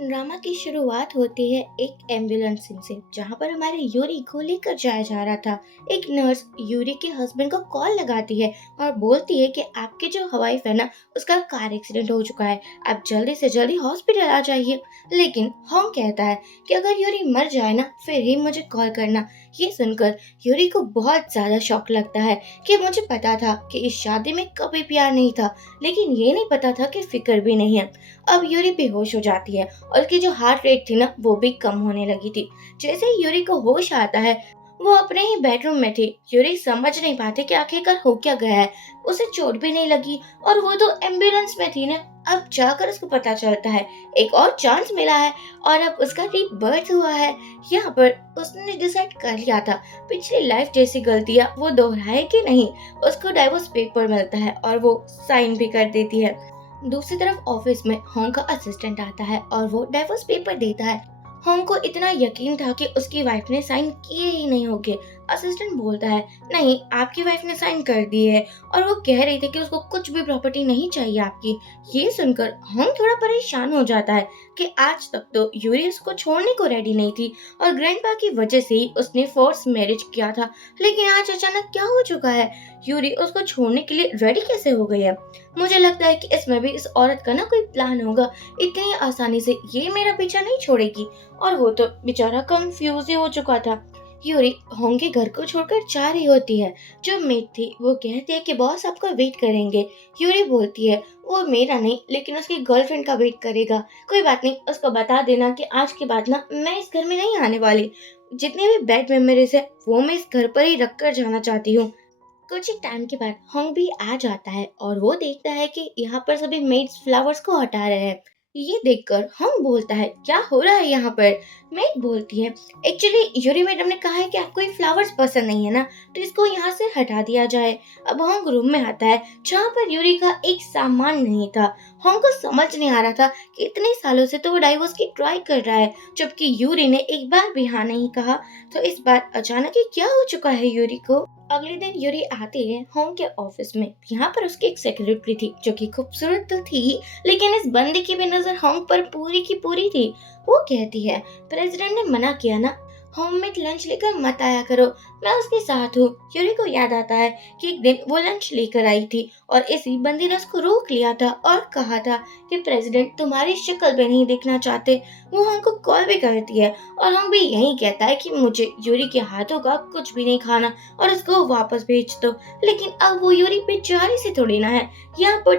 Drama की शुरुआत होती है एक एम्बुलेंस सीन से जहां पर हमारे यूरी को लेकर जाया जा रहा था। एक नर्स यूरी के हस्बैंड को कॉल लगाती है और बोलती है कि आपके जो वाइफ है ना, उसका कार एक्सीडेंट हो चुका है, आप जल्दी से जल्दी हॉस्पिटल आ जाइए। लेकिन होंग कहता है कि अगर यूरी मर जाए ना फिर ही मुझे कॉल करना। ये सुनकर यूरी को बहुत ज्यादा शौक लगता है कि मुझे पता था कि इस शादी में कभी प्यार नहीं था, लेकिन ये नहीं पता था कि फिक्र भी नहीं है। अब यूरी बेहोश हो जाती है और उसकी जो हार्ट रेट थी ना वो भी कम होने लगी थी। जैसे ही यूरी को होश आता है, वो अपने ही बेडरूम में थी। यूरी समझ नहीं पाती कि आखिरकार हो क्या गया है। उसे चोट भी नहीं लगी और वो तो एम्बुलेंस में थी ना। अब जाकर उसको पता चलता है एक और चांस मिला है और अब उसका रीबर्थ हुआ है। यहाँ पर उसने डिसाइड कर लिया था पिछली लाइफ जैसी गलतियां वो दोहराए कि नहीं। उसको डाइवोर्स पेपर मिलता है और वो साइन भी कर देती है। दूसरी तरफ ऑफिस में होंग का असिस्टेंट आता है और वो डाइवोर्स पेपर देता है। होंग को इतना यकीन था कि उसकी वाइफ ने साइन किए ही नहीं होंगे। असिस्टेंट बोलता है नहीं, आपकी वाइफ ने साइन कर दिए है और वो कह रही थी कि उसको कुछ भी प्रॉपर्टी नहीं चाहिए आपकी। ये सुनकर होंग थोड़ा परेशान हो जाता है कि आज तक तो यूरी उसको छोड़ने को रेडी नहीं थी और ग्रैंडपा की वजह से ही उसने फोर्स मैरिज किया था। लेकिन आज अचानक क्या हो चुका है, यूरी उसको छोड़ने के लिए रेडी कैसे हो गई है। मुझे लगता है कि इसमें भी इस औरत का ना कोई प्लान होगा। इतनी आसानी से ये मेरा पीछा नहीं छोड़ेगी। और वो तो बेचारा कंफ्यूज ही हो चुका था। यूरी होंग के घर को छोड़कर जा रही होती है। जो मेड थी वो कहती है कि बॉस आपका वेट करेंगे। यूरी बोलती है वो मेरा नहीं लेकिन उसकी गर्लफ्रेंड का वेट करेगा। कोई बात नहीं, उसको बता देना कि आज के बाद ना मैं इस घर में नहीं आने वाली। जितने भी बैड मेमोरीज है वो मैं इस घर पर ही रख कर जाना चाहती हूँ। कुछ ही टाइम के बाद होंग भी आ जाता है और वो देखता है कि यहाँ पर सभी मेड्स फ्लावर्स को हटा रहे हैं। ये देखकर होंग बोलता है क्या हो रहा है यहाँ पर। मेड बोलती है एक्चुअली यूरी मैडम ने कहा है कि आपको ये फ्लावर्स पसंद नहीं है ना, तो इसको यहाँ से हटा दिया जाए। अब होंग रूम में आता है जहाँ पर यूरी का एक सामान नहीं था। होंग को समझ नहीं आ रहा था कि इतने सालों से तो वो डाइवोर्स की ट्राई कर रहा है, जबकि यूरी ने एक बार भी हाँ नहीं कहा। तो इस बार अचानक ही क्या हो चुका है यूरी को। अगले दिन यूरी आती है होम के ऑफिस में। यहाँ पर उसकी एक सेक्रेटरी थी जो कि खूबसूरत तो थी, लेकिन इस बंदी की भी नजर होम पर पूरी की पूरी थी। वो कहती है प्रेसिडेंट ने मना किया ना, होम में लंच लेकर मत आया करो, मैं उसके साथ हूँ। यूरी को याद आता है कि एक दिन वो लंच लेकर आई थी और इसी बंदी ने उसको रोक लिया था और कहा था कि प्रेसिडेंट तुम्हारी शक्ल भी नहीं देखना चाहते। वो हमको कॉल भी करती है और हम भी यही कहता है कि मुझे यूरी के हाथों का कुछ भी नहीं खाना और उसको वापस भेज दो। लेकिन अब वो यूरी बेचारी से थोड़ी ना है। यहाँ पर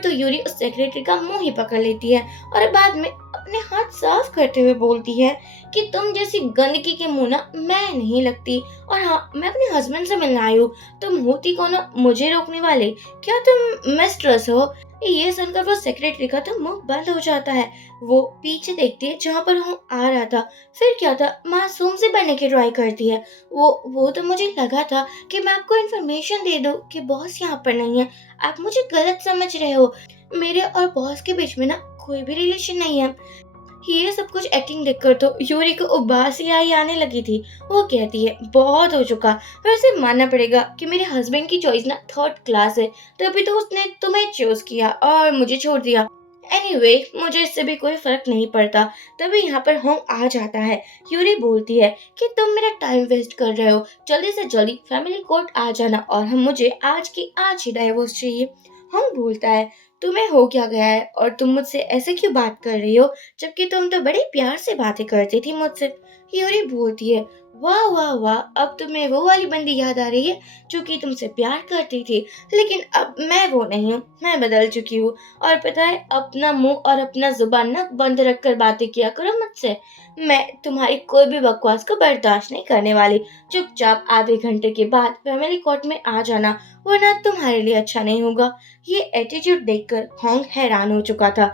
तो यूरी उस सेक्रेटरी का मुंह ही पकड़ लेती है और बाद में अपने हाथ साफ करते हुए बोलती है कि तुम जैसी गंदगी के मुंह ना मैं नहीं लगती। और हाँ, मैं अपने हस्बैंड से मिलने आई हूँ, तुम होती कौन हो मुझे रोकने वाले, क्या तुम मिस्ट्रेस हो। ये सुनकर वो सेक्रेटरी का तो मुंह बंद हो जाता है। वो पीछे देखती है जहाँ पर हम आ रहा था। फिर क्या था, मासूम से बनने की ट्राई करती है। वो तो मुझे लगा था कि मैं आपको इन्फॉर्मेशन दे दूं कि बॉस यहाँ पर नहीं है, आप मुझे गलत समझ रहे हो। मेरे और बॉस के बीच में ना कोई भी रिलेशन नहीं है। ये सब कुछ एक्टिंग देखकर तो यूरी को उबासी आई आने लगी थी। वो कहती है बहुत हो चुका, वैसे मानना पड़ेगा कि मेरे हस्बैंड की चॉइस ना थर्ड क्लास है, तभी तो उसने तुम्हें चूज किया और मुझे छोड़ दिया। एनीवे मुझे इससे भी कोई फर्क नहीं पड़ता। तभी यहाँ पर होंग आ जाता है। यूरी बोलती है कि तुम मेरा टाइम वेस्ट कर रहे हो, जल्दी से जल्दी फैमिली कोर्ट आ जाना और हम मुझे आज की आज ही डाइवोर्स चाहिए। होंग बोलता है तुम्हें हो क्या गया है और तुम मुझसे ऐसे क्यों बात कर रही हो, जबकि तुम तो बड़े प्यार से बातें करती थी मुझसे। यूरी बोलती है वाह वाह वाह, अब तुम्हें वो वाली बंदी याद आ रही है जो कि तुमसे प्यार करती थी, लेकिन अब मैं वो नहीं हूँ, मैं बदल चुकी हूँ। और पता है, अपना मुंह और अपना जुबान ना बंद रख कर बातें किया करो मुझसे। मैं तुम्हारी कोई भी बकवास को बर्दाश्त नहीं करने वाली। चुपचाप आधे घंटे के बाद फैमिली कोर्ट में आ जाना, वरना तुम्हारे लिए अच्छा नहीं होगा। ये एटीट्यूड देखकर होंग हैरान हो चुका था।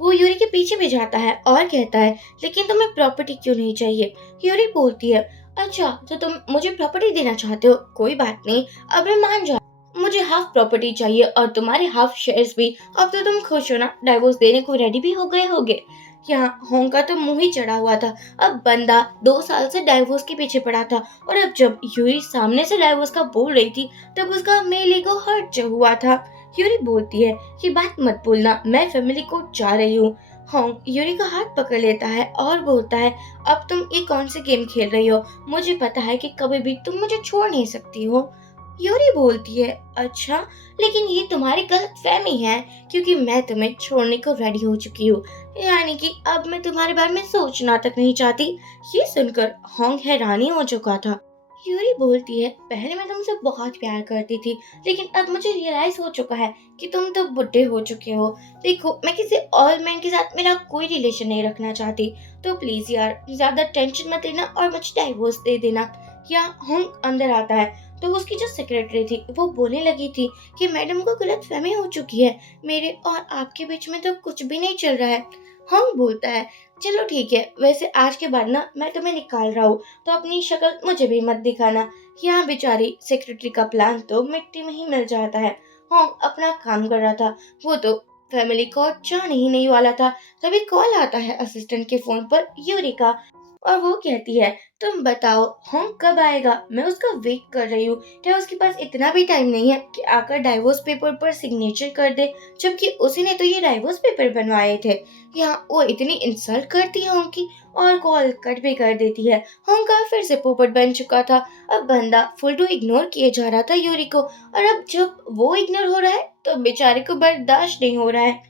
वो यूरी के पीछे भी जाता है और कहता है लेकिन तुम्हें प्रॉपर्टी क्यों नहीं चाहिए। यूरी बोलती है अच्छा तो तुम मुझे प्रॉपर्टी देना चाहते हो, कोई बात नहीं, अब मैं मान जा, मुझे हाफ प्रॉपर्टी चाहिए और तुम्हारे हाफ शेयर्स भी। अब तो तुम खुश हो ना, डाइवोर्स देने को रेडी भी हो गए होगे। यहाँ होंग का तो मुंह ही चढ़ा हुआ था। अब बंदा 2 साल से डाइवोर्स के पीछे पड़ा था और अब जब यूरी सामने से डाइवोर्स का बोल रही थी तब उसका मेल ईगो हर्ट जो हुआ था। यूरी बोलती है कि बात मत बोलना, मैं फैमिली कोर्ट जा रही हूँ। होंग यूरी का हाथ पकड़ लेता है और बोलता है, अब तुम ये कौन से गेम खेल रही हो? मुझे पता है कि कभी भी तुम मुझे छोड़ नहीं सकती हो। यूरी बोलती है, अच्छा, लेकिन ये तुम्हारी गलतफहमी है, क्योंकि मैं तुम्हें छोड़ने को रेडी हो चुकी हूँ। यानी कि अब मैं तुम्हारे बारे में सोचना तक नहीं चाहती। ये सुनकर होंग हैरानी हो चुका था। यूरी बोलती है, पहले मैं तुमसे बहुत प्यार करती थी, लेकिन अब मुझे रियलाइज हो चुका है कि तुम तो बुढ़े हो चुके हो। देखो, मैं किसी और मैन के साथ मेरा कोई रिलेशन नहीं रखना चाहती, तो प्लीज यार ज्यादा टेंशन मत लेना और मुझे डाइवोर्स दे देना। यहाँ होंग अंदर आता है तो उसकी जो सेक्रेटरी थी वो बोलने लगी थी कि मैडम को गलतफहमी हो चुकी है, मेरे और आपके बीच में तो कुछ भी नहीं चल रहा है। होंग बोलता है, चलो ठीक है, वैसे आज के बाद ना मैं तुम्हें निकाल रहा हूँ, तो अपनी शक्ल मुझे भी मत दिखाना। यहाँ बेचारी सेक्रेटरी का प्लान तो मिट्टी में ही मिल जाता है। होंग अपना काम कर रहा था, वो तो फैमिली को जाने ही नहीं वाला था। तभी कॉल आता है असिस्टेंट के फोन पर यूरी का, और वो कहती है, तुम बताओ होंग कब आएगा, मैं उसका वेट कर रही हूँ। क्या उसके पास इतना भी टाइम नहीं है कि आकर डाइवोर्स पेपर पर सिग्नेचर कर दे, जबकि उसी ने तो ये डाइवोर्स पेपर बनवाए थे। यहाँ वो इतनी इंसल्ट करती है होंग की और कॉल कट भी कर देती है। होंग का फिर से पोपट बन चुका था। अब बंदा फुल टू इग्नोर किए जा रहा था यूरी को, और अब जब वो इग्नोर हो रहा है तो बेचारे को बर्दाश्त नहीं हो रहा है।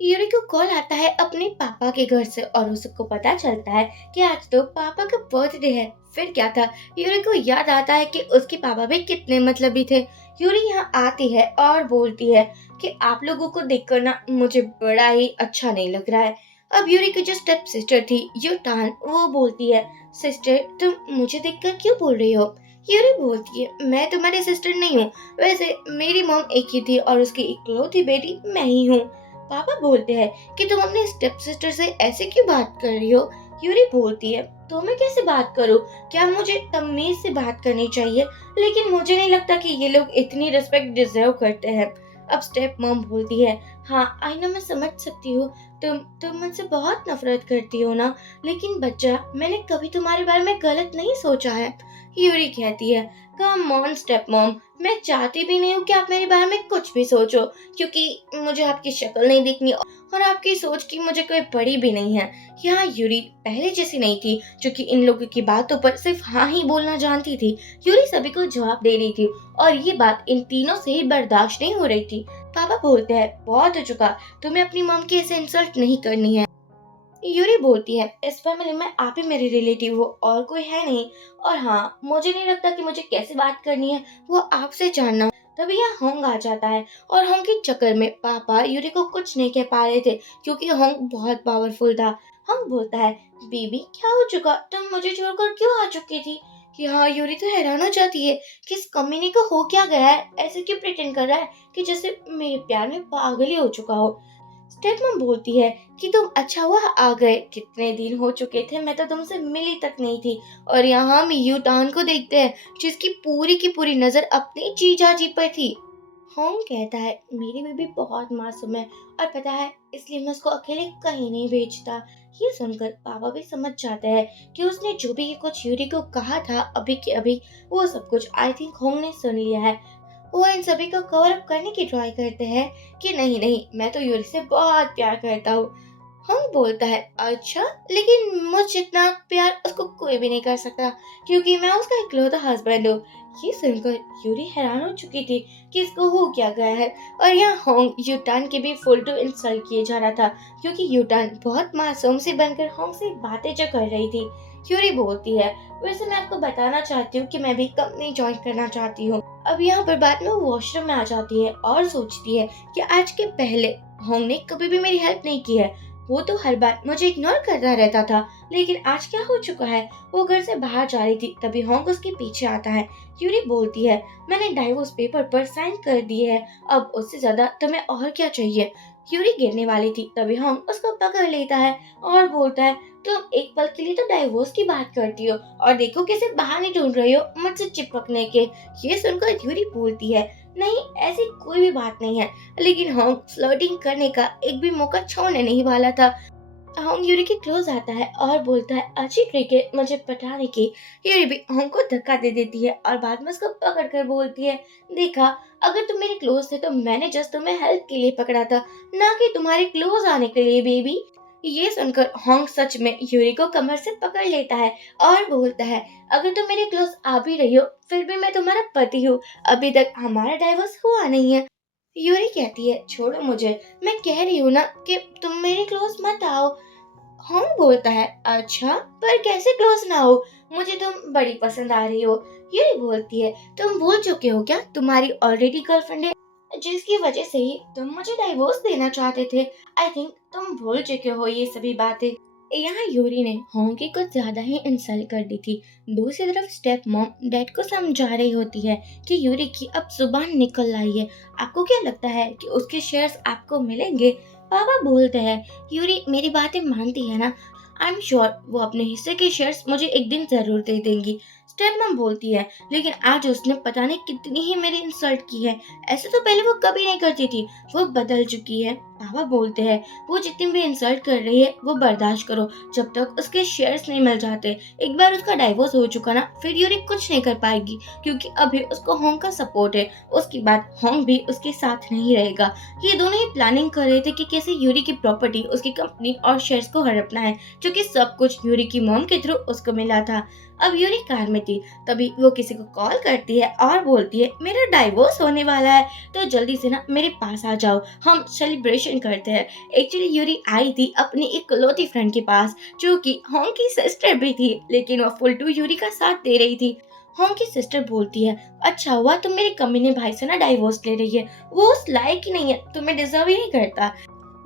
यूरी को कॉल आता है अपने पापा के घर से और उसको पता चलता है कि आज तो पापा का बर्थडे है। फिर क्या था, यूरी को याद आता है कि उसके पापा भी कितने मतलबी थे। यूरी यहाँ आती है और बोलती है कि आप लोगों को देखकर ना मुझे बड़ा ही अच्छा नहीं लग रहा है। अब यूरी की जो स्टेप सिस्टर थी यूटान, वो बोलती है, सिस्टर तुम मुझे देखकर क्यों बोल रही हो? यूरी बोलती है, मैं तुम्हारी सिस्टर नहीं हूँ, वैसे मेरी मॉम एक ही थी और उसकी इकलौती बेटी मैं ही हूँ। पापा बोलते हैं कि तुम अपनी स्टेप सिस्टर से ऐसे क्यों बात कर रही हो? यूरी बोलती है, तो मैं कैसे बात करूं? क्या मुझे तमीज से बात करनी चाहिए? लेकिन मुझे नहीं लगता कि ये लोग इतनी रिस्पेक्ट डिजर्व करते हैं। अब स्टेप मॉम बोलती है, हाँ आई नो, मैं समझ सकती हूँ, तुम मुझसे बहुत नफरत करती हो ना, लेकिन बच्चा मैंने कभी तुम्हारे बारे में गलत नहीं सोचा है। यूरी कहती है, कम ऑन स्टेप मॉम, मैं चाहती भी नहीं हूँ कि आप मेरे बारे में कुछ भी सोचो, क्योंकि मुझे आपकी शक्ल नहीं दिखनी और आपकी सोच की मुझे कोई पड़ी भी नहीं है। यहाँ यूरी पहले जैसी नहीं थी, जो कि इन लोगों की बातों पर सिर्फ हाँ ही बोलना जानती थी। यूरी सभी को जवाब दे रही थी और ये बात इन तीनों से ही बर्दाश्त नहीं हो रही थी। पापा बोलते हैं, बहुत हो चुका, तुम्हें अपनी मॉम की ऐसे इंसल्ट नहीं करनी है। यूरी बोलती है, इस फैमिली में आप ही मेरी रिलेटिव हो और कोई है नहीं, और हाँ मुझे नहीं लगता कि मुझे कैसे बात करनी है वो आपसे जानना। तभी यहाँ होंग आ जाता है और होंग के चक्कर में पापा यूरी को कुछ नहीं कह पा रहे थे, क्योंकि होंग बहुत पावरफुल था। होंग बोलता है, बीबी क्या हो चुका, तुम मुझे छोड़कर क्यों आ चुकी थी? कि हाँ, यूरी तो हैरान हो जाती है कि इस कमीने को हो क्या गया है, ऐसे क्यों प्रिटेंड कर रहा है कि जैसे मेरे प्यार में पागल ही हो चुका हो। स्टेप मॉम बोलती है कि तुम अच्छा हुआ आ गए, कितने दिन हो चुके थे मैं तो तुमसे मिली तक नहीं थी। और यहाँ हम यूटान को देखते हैं जिसकी पूरी की पूरी नजर अपनी जीजाजी पर थी। होम कहता है, मेरी बेबी बहुत मासूम है और पता है इसलिए मैं उसको अकेले कहीं नहीं भेजता। ये सुनकर पापा भी समझ जाते हैं कि उसने जो भी कुछ यूरी को कहा था अभी के अभी, वो सब कुछ आई थिंक होम ने सुन लिया है। वो इन सभी को कवर अप करने की ट्राई करते हैं कि नहीं नहीं, मैं तो यूरी से बहुत प्यार करता हूँ। हम बोलता है, अच्छा, लेकिन मुझ जितना प्यार उसको कोई भी नहीं कर सकता, क्योंकि मैं उसका इकलौता हस्बैंड हूँ। ये सुनकर यूरी हैरान हो चुकी थी कि इसको हो क्या गया है, और यहाँ होंग यूटान के भी फुल टू इंसल्ट किए जा रहा था, क्योंकि यूटान बहुत मासूम से बनकर होंग से बातें जो कर रही थी। यूरी बोलती है, वैसे मैं आपको बताना चाहती हूँ कि मैं भी कंपनी ज्वाइन करना चाहती हूँ। अब यहाँ पर बाद में वो वॉशरूम में आ जाती है और सोचती है कि आज के पहले होंग ने कभी भी मेरी हेल्प नहीं की है। वो तो हर बार मुझे इग्नोर करता रहता था, लेकिन आज क्या हो चुका है? वो घर से बाहर जा रही थी, तभी होंग उसके पीछे आता है। यूरी बोलती है, मैंने डाइवोर्स पेपर पर साइन कर दिए है, अब उससे ज्यादा तुम्हें और क्या चाहिए? यूरी गिरने वाली थी, तभी होंग उसको पकड़ लेता है और बोलता है, तुम एक पल के लिए तो डाइवोर्स की बात करती हो और देखो कैसे बहाने ढूंढ रही हो मुझसे चिपकने के। ये सुनकर यूरी बोलती है, नहीं ऐसी कोई भी बात नहीं है, लेकिन होंग फ्लर्टिंग करने का एक भी मौका छोड़ने नहीं वाला था। होंग यूरी के क्लोज आता है और बोलता है अच्छी ट्रिक है मुझे पटाने की। यूरी भी होंग को धक्का दे देती है और बाद में उसको पकड़ कर बोलती है, देखा, अगर तुम मेरे क्लोज थे तो मैंने जस्ट तुम्हें हेल्प के लिए पकड़ा था, ना कि तुम्हारे क्लोज आने के लिए बेबी। ये सुनकर होंग सच में यूरी को कमर से पकड़ लेता है और बोलता है, अगर तुम मेरे क्लोज आ भी रही हो फिर भी मैं तुम्हारा पति हूँ, अभी तक हमारा डाइवोर्स हुआ नहीं है। यूरी कहती है, छोड़ो मुझे, मैं कह रही हूँ ना कि तुम मेरे क्लोज मत आओ। हॉन्ग बोलता है, अच्छा, पर कैसे क्लोज ना हो, मुझे तुम बड़ी पसंद आ रही हो। ये बोलती है, तुम भूल चुके हो क्या, तुम्हारी ऑलरेडी गर्लफ्रेंड है जिसकी वजह से ही तुम मुझे डाइवोर्स देना चाहते थे। आई थिंक तुम भूल चुके हो ये सभी बातें। यहाँ यूरी ने होंग की कुछ ज्यादा ही इंसल्ट कर दी थी। दूसरी तरफ स्टेप मॉम डैड को समझा रही होती है कि यूरी की अब जुबान निकल आई है, आपको क्या लगता है कि उसके शेयर्स आपको मिलेंगे। पापा बोलते हैं, यूरी मेरी बातें मानती है ना, आई एम श्योर वो अपने हिस्से के शेयर्स मुझे एक दिन जरूर दे देंगी। स्टेप बोलती है, लेकिन आज उसने पता नहीं कितनी ही मेरी इंसल्ट की है, ऐसे तो पहले वो कभी नहीं करती थी, वो बदल चुकी है। पापा बोलते हैं, वो जितनी भी इंसल्ट कर रही है वो बर्दाश्त करो जब तक उसके शेयर्स नहीं मिल जाते। एक बार उसका डाइवोर्स हो चुका ना, फिर यूरी कुछ नहीं कर पाएगी, क्योंकि अभी उसको होंग का सपोर्ट है, उसके बाद होंग भी उसके साथ नहीं रहेगा। ये दोनों ही प्लानिंग कर रहे थे कि कैसे यूरी की प्रॉपर्टी, उसकी कंपनी और शेयर्स को हड़पना है, जो कि सब कुछ यूरी की मॉम के थ्रू उसको मिला था। अब यूरी कार में थी, तभी वो किसी को कॉल करती है और बोलती है, मेरा डाइवोर्स होने वाला है, तो जल्दी से ना मेरे पास आ जाओ, हम सेलिब्रेशन करते हैं। एक्चुअली यूरी आई थी अपनी इकलौती फ्रेंड के पास, जो कि होंग की सिस्टर भी थी, लेकिन वो फुल टू यूरी का साथ दे रही थी। होंग की सिस्टर बोलती है, अच्छा हुआ तुम मेरे कमीने भाई से ना डाइवोर्स ले रही है, वो उस लायक ही नहीं है, तुम्हें डिजर्व ही नहीं करता।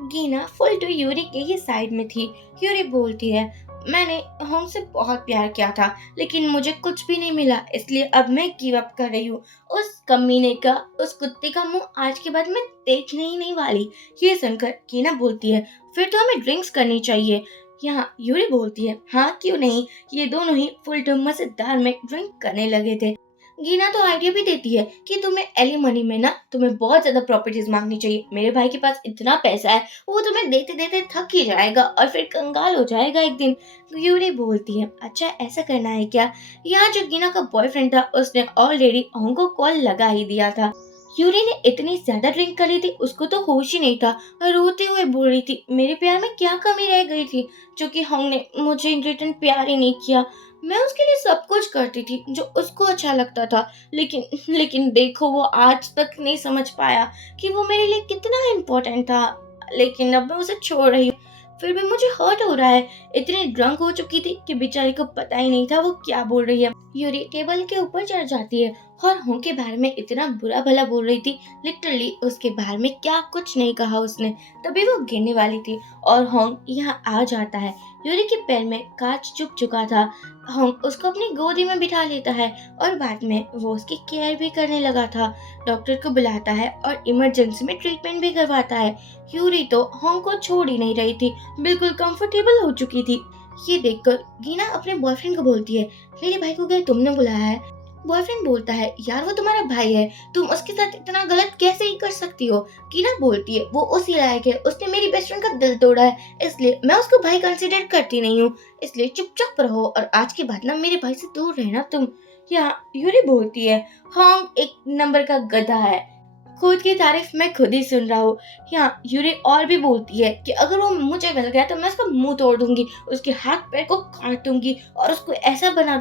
गीना फुल टू यूरी के ही साइड में थी। यूरी बोलती है, मैंने होम से बहुत प्यार किया था, लेकिन मुझे कुछ भी नहीं मिला, इसलिए अब मैं गिव अप कर रही हूँ। उस कमीने का, उस कुत्ते का मुंह आज के बाद मैं देखने ही नहीं वाली। ये सुनकर कीना बोलती है, फिर तो हमें ड्रिंक्स करनी चाहिए। यहाँ यूरी बोलती है, हाँ क्यों नहीं। ये दोनों ही फुल टू मजेदार में ड्रिंक करने लगे थे। गीना तो आइडिया भी देती है कि तुम्हें एलिमनी में ना तुम्हें बहुत ज्यादा प्रॉपर्टीज मांगनी चाहिए, मेरे भाई के पास इतना पैसा है, वो तुम्हें देते देते थक ही जाएगा और फिर कंगाल हो जाएगा एक दिन। यूरी बोलती है, अच्छा ऐसा करना है क्या। यहाँ जो गीना का बॉयफ्रेंड था उसने ऑलरेडी होंग को कॉल लगा ही दिया था। यूरी ने इतनी ज्यादा ड्रिंक कर ली थी, उसको तो होश ही नहीं था, और रोते हुए बोल रही थी, मेरे प्यार में क्या कमी रह गई थी जो कि होंग ने मुझे इन रिटर्न प्यार ही नहीं किया। मैं उसके लिए सब कुछ करती थी जो उसको अच्छा लगता था, लेकिन लेकिन देखो वो आज तक नहीं समझ पाया कि वो मेरे लिए कितना इम्पोर्टेंट था। लेकिन अब मैं उसे छोड़ रही हूँ, फिर भी मुझे हर्ट हो रहा है। इतनी ड्रंक हो चुकी थी कि बेचारी को पता ही नहीं था वो क्या बोल रही है। यूरी टेबल के ऊपर चढ़ जाती है और होंग के बारे में इतना बुरा भला बोल रही थी, लिटरली उसके बारे में क्या कुछ नहीं कहा उसने। तभी वो गिरने वाली थी और होंग यहाँ आ जाता है। यूरी के पैर में कांच चुभ चुका था। होंग उसको अपनी गोदी में बिठा लेता है और बाद में वो उसकी केयर भी करने लगा था। डॉक्टर को बुलाता है और इमरजेंसी में ट्रीटमेंट भी करवाता है। यूरी तो होंग को छोड़ ही नहीं रही थी, बिल्कुल कंफर्टेबल हो चुकी थी। ये देखकर गीना अपने बॉयफ्रेंड को बोलती है, मेरे भाई को क्या तुमने बुलाया है। बॉयफ्रेंड बोलता है, यार वो तुम्हारा भाई है, तुम उसके साथ इतना गलत कैसे ही कर सकती हो। कीना बोलती है, वो उसी लायक है, उसने मेरी बेस्ट फ्रेंड का दिल तोड़ा है, इसलिए मैं उसको भाई कंसिडर करती नहीं हूँ, इसलिए चुपचाप रहो और आज के बाद ना मेरे भाई से दूर रहना तुम। यहाँ यूरी बोलती है, होंग एक नंबर का गधा है, खुद की तारीफ मैं खुद ही सुन रहा हूँ। यहाँ यूरी और भी बोलती है कि अगर वो मुझे मिल गया तो मैं उसका मुंह तोड़ दूंगी, उसके हाथ पैर को काट दूंगी और उसको ऐसा बना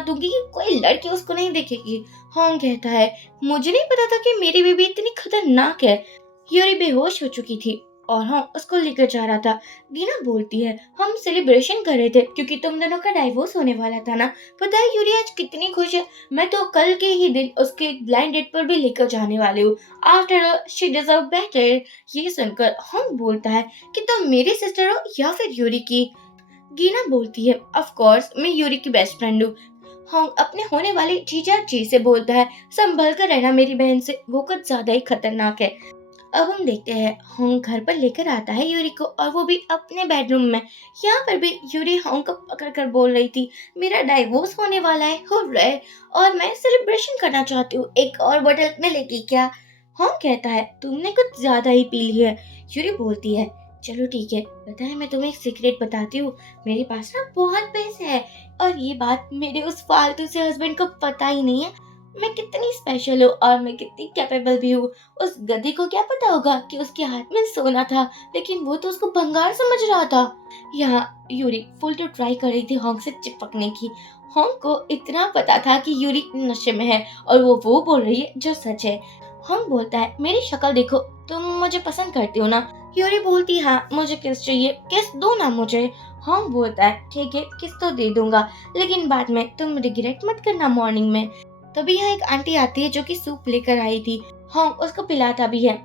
दूंगी कि कोई लड़की उसको नहीं देखेगी। होंग कहता है, मुझे नहीं पता था कि मेरी बेबी इतनी खतरनाक है। यूरी बेहोश हो चुकी थी और हाँ उसको लेकर जा रहा था। दीना बोलती है, हम सेलिब्रेशन कर रहे थे क्योंकि तुम दोनों का डाइवोर्स होने वाला था ना। पता है यूरी आज कितनी खुश है, मैं तो कल के ही दिन उसके ब्लाइंड डेट पर भी लेकर जाने वाली हूँ। After all she deserve better. ये सुनकर हम बोलता है कि तुम मेरी सिस्टर हो या फिर यूरी की। गीना बोलती है, ऑफ कोर्स मैं यूरी की बेस्ट फ्रेंड हूँ। होंग अपने होने वाले जीजा जी से बोलता है, संभल कर रहना मेरी बहन से, वो कुछ ज्यादा ही खतरनाक है। अब हम देखते हैं होंग घर पर लेकर आता है यूरी को, और वो भी अपने बेडरूम में। यहाँ पर भी यूरी होंग को पकड़ कर बोल रही थी, मेरा डाइवोर्स होने वाला है, हो रहा है, और मैं सेलिब्रेशन करना चाहती हूँ, एक और बोतल मिलेगी क्या। होंग कहता है, तुमने कुछ ज्यादा ही पी ली है। यूरी बोलती है, चलो ठीक है, पता है मैं तुम्हें एक सीक्रेट बताती हूँ। मेरे पास ना बहुत पैसे हैं और ये बात मेरे उस फालतू से हस्बैंड को पता ही नहीं है। मैं कितनी स्पेशल हूँ और मैं कितनी कैपेबल भी हूँ। उस गधी को क्या पता होगा कि उसके हाथ में सोना था, लेकिन वो तो उसको भंगार समझ रहा था। यहाँ यूरी फुल टू ट्राई कर रही थी होंग से चिपकने की। होंग को इतना पता था कि यूरी नशे में है और वो बोल रही है जो सच है। होंग बोलता है मेरी शक्ल देखो, तुम मुझे पसंद करती हो ना। यूरी बोलती हाँ मुझे किस चाहिए, किस दो ना मुझे। होंग बोलता है ठीक है किस तो दे दूंगा, लेकिन बाद में तुम रिग्रेट मत करना मॉर्निंग में। तभी यहाँ एक आंटी आती है जो कि सूप लेकर आई थी। होंग उसको पिलाता भी है,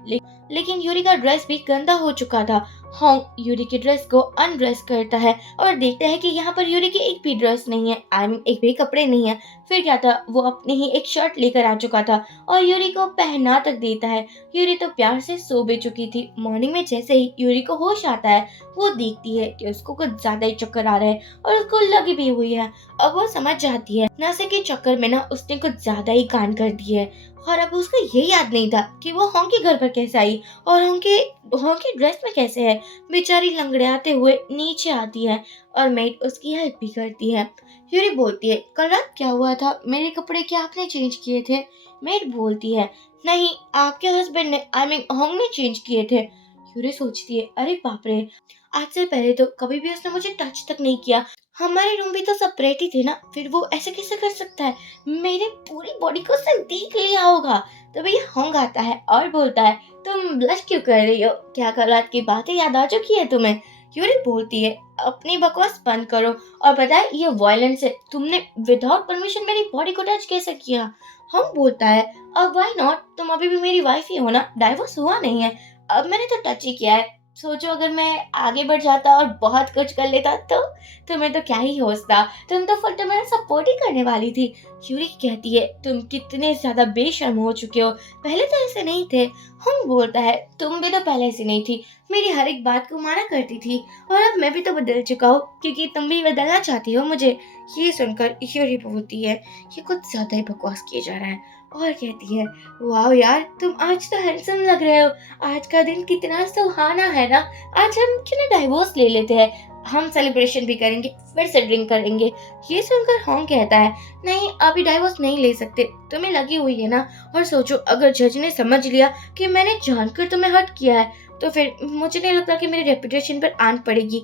लेकिन यूरी का ड्रेस भी गंदा हो चुका था। होंग यूरी की ड्रेस को अनड्रेस करता है और देखता है कि यहाँ पर यूरी की एक भी ड्रेस नहीं है, आई मीन एक भी कपड़े नहीं है। फिर क्या था, वो अपनी ही एक शर्ट लेकर आ चुका था और यूरी को पहना तक देता है। यूरी तो प्यार से सो भी चुकी थी। मॉर्निंग में जैसे ही यूरी को होश आता है, वो देखती है कि उसको कुछ ज्यादा ही चक्कर आ रहा है और उसको लगी भी हुई है। अब वो समझ जाती है नशे के चक्कर में ना उसने कुछ ज्यादा ही कांड कर दिए है। और अब उसको ये याद नहीं था कि वो होंग के घर पर कैसे आई और होंग की ड्रेस में कैसे है। बेचारी लंगड़ाते हुए नीचे आती है और मेड उसकी हेल्प भी करती है। यूरी बोलती है कल रात क्या हुआ था, मेरे कपड़े क्या आपने चेंज किए थे। मेड बोलती है नहीं, आपके हस्बैंड ने आई मीन होंग ने चेंज किए थे। यूरी सोचती है अरे बाप रे, आज से पहले तो कभी भी उसने मुझे टच तक नहीं किया। हमारे रूम भी तो सेपरेट ही थे ना, फिर वो ऐसे कैसे कर सकता है। मेरे पूरी बॉडी को उसने देख लिया होगा। तभी ये होंग आता है और बोलता है तुम ब्लश क्यों कर रही हो, क्या कल रात की बातें याद आ चुकी है तुम्हें। यूरी बोलती है अपनी बकवास बंद करो और बताए ये वायलेंस है, तुमने विदाउट परमिशन मेरी बॉडी को टच कैसे किया। होंग बोलता है अब व्हाई नॉट, तुम अभी भी मेरी वाइफ ही हो ना, डाइवोर्स हुआ नहीं है। अब मैंने तो टच ही किया है, सोचो अगर मैं आगे बढ़ जाता और बहुत कुछ कर लेता तो तुम्हें तो क्या ही होता, तुम तो फुल टाइम मेरा सपोर्ट ही करने वाली थी। यूरी कहती है तुम कितने ज्यादा बेशर्म हो चुके हो, पहले तो ऐसे नहीं थे। हम बोलता है तुम भी तो पहले ऐसी नहीं थी, मेरी हर एक बात को माना करती थी और अब मैं भी तो बदल चुका हूँ क्योंकि तुम भी बदलना चाहती हो मुझे। ये सुनकर यूरी बोलती है ये कुछ ज्यादा ही बकवास किया जा रहा है और कहती है वाह यार तुम आज तो हैंडसम लग रहे हो, आज का दिन कितना सुहाना है ना। आज हम क्यों ना डाइवोर्स ले लेते हैं, हम सेलिब्रेशन भी करेंगे, फिर से ड्रिंक करेंगे। ये सुनकर होंग कहता है नहीं अभी डाइवोर्स नहीं ले सकते, तुम्हें लगी हुई है ना। और सोचो अगर जज ने समझ लिया कि मैंने जानकर तुम्हें हर्ट किया है तो फिर मुझे नहीं लगता कि मेरी रेपुटेशन पर आन पड़ेगी।